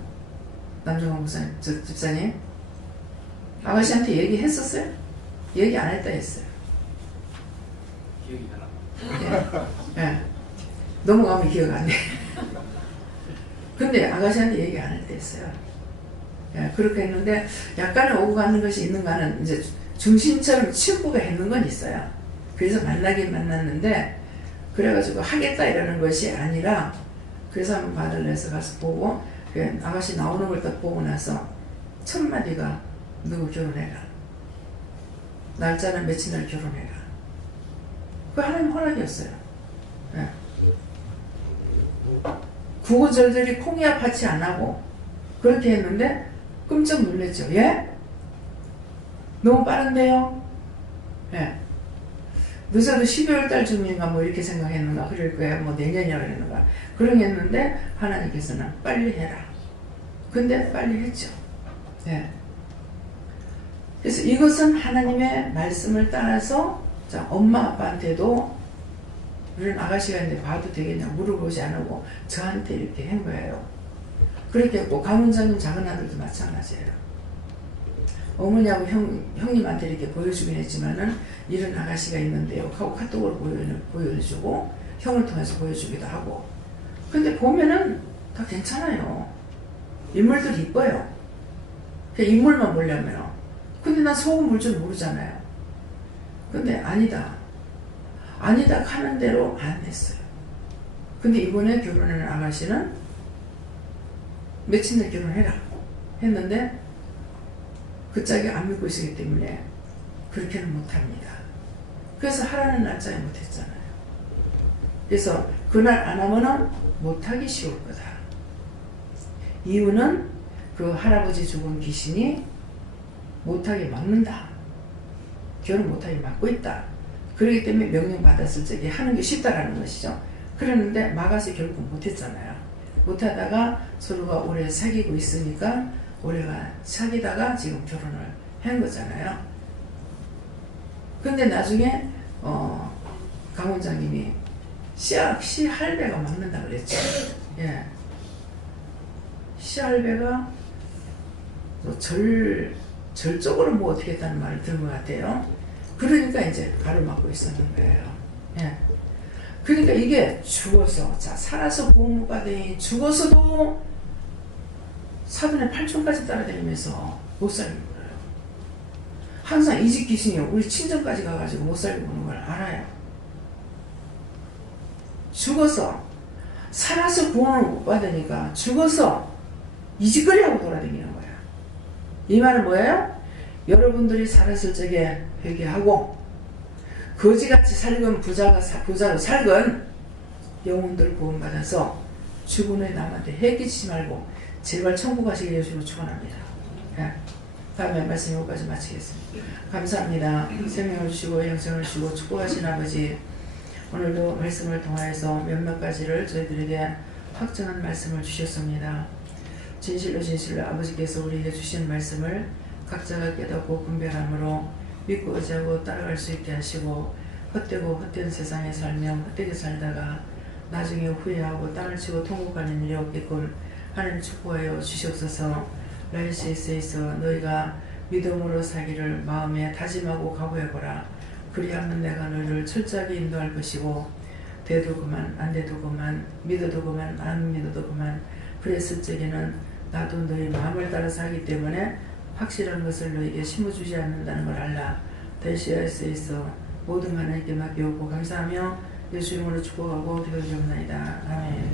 남정원 목사님, 집사님. 아가씨한테 얘기했었어요? 얘기 안 했다 했어요. 기억이 잘 안 나. 예. 넘어가면 기억 안 나. 근데 아가씨한테 얘기 안 했다 했어요. 예, 그렇게 했는데 약간의 오고 가는 것이 있는가는 이제 중심처럼 치우고가 했는 건 있어요. 그래서 만나긴 만났는데 그래가지고 하겠다 이러는 것이 아니라, 그래서 한번 받을래서 가서 보고 아가씨 나오는 걸 딱 보고 나서 첫 마디가 누구 결혼해라. 날짜는 며칠 날 결혼해라. 그 하나님 허락이었어요. 예. 구구절절히 콩이야 파치 안 하고 그렇게 했는데 끔찍 놀랐죠. 예? 너무 빠른데요? 예. 늦어도 12월 달쯤인가 뭐 이렇게 생각했는가, 그럴 거야, 뭐 내년이라고 했는가, 그런 했는데 하나님께서는 빨리 해라. 근데 빨리 했죠. 예. 그래서 이것은 하나님의 말씀을 따라서, 자, 엄마 아빠한테도 우리는 아가씨가 있는데 봐도 되겠냐 물어보지 않고 저한테 이렇게 한 거예요. 그렇게 했고, 강원장님 작은 아들도 마찬가지예요. 어머니하고 형님한테 이렇게 보여주긴 했지만은 이런 아가씨가 있는데요 하고 카톡으로 보여주고 형을 통해서 보여주기도 하고. 근데 보면은 다 괜찮아요. 인물들이 이뻐요. 그냥 인물만 보려면. 근데 난 속은 물 줄 모르잖아요. 근데 아니다 하는 대로 안 했어요. 근데 이번에 결혼하는 아가씨는 며칠 날 결혼해라 했는데 그 짝이 안 믿고 있었기 때문에 그렇게는 못합니다. 그래서 하라는 날짜에 못했잖아요. 그래서 그날 안 하면은 못하기 쉬울 거다. 이유는 그 할아버지 죽은 귀신이 못하게 막는다. 결혼 못하게 막고 있다. 그렇기 때문에 명령 받았을 적에 하는 게 쉽다라는 것이죠. 그랬는데 막아서 결국 못했잖아요. 못하다가 서로가 오래 사귀고 있으니까 오래가 사귀다가 지금 결혼을 한 거잖아요. 근데 나중에 강 원장님이 시할배가 막는다 그랬죠. 예. 시할배가 절적으로 뭐 어떻게 했다는 말을 들은 것 같아요. 그러니까 이제 가로막고 있었는 거예요. 예. 그러니까 이게 죽어서, 자, 살아서 보호못 받으니 죽어서도 사돈의 8촌까지 따라다니면서 못 살게 굴어요. 항상 이 집 귀신이 우리 친정까지 가가지고 못 살게 구는 걸 알아요. 죽어서, 살아서 구원을 못 받으니까 죽어서 이직거리 하고 돌아다니는 거야. 이 말은 뭐예요? 여러분들이 살았을 적에 회개하고 거지같이 살건 부자로 살건 영혼들 구원받아서 죽은 후에 남한테 해기치지 말고 제발 천국 가시길 예수로 축원합니다. 예. 다음에 말씀 여기까지 마치겠습니다. 감사합니다. 생명을 주시고 영생을 주시고 축복하신 아버지, 오늘도 말씀을 통하여서 몇몇 가지를 저희들에게 확정한 말씀을 주셨습니다. 진실로 아버지께서 우리에게 주신 말씀을 각자가 깨닫고 분별함으로 믿고 의지하고 따라갈 수 있게 하시고, 헛되고 헛된 세상에 살며 헛되게 살다가 나중에 후회하고 땅을 치고 통곡 가는 일이 없게끔 하나님 축복하여 주시옵소서. 라이시에서 너희가 믿음으로 살기를 마음에 다짐하고 각오해보라. 그리하면 내가 너희를 철저하게 인도할 것이고, 돼도 그만 안 돼도 그만, 믿어도 그만 안 믿어도 그만, 그랬을 적에는 나도 너희 마음을 따라서 하기 때문에 확실한 것을 너희에게 심어주지 않는다는 걸 알라. 대시아에서 모든 하나님께 맡기옵고 감사하며 예수 이름으로 축복하고 기도드리옵나이다. 아멘.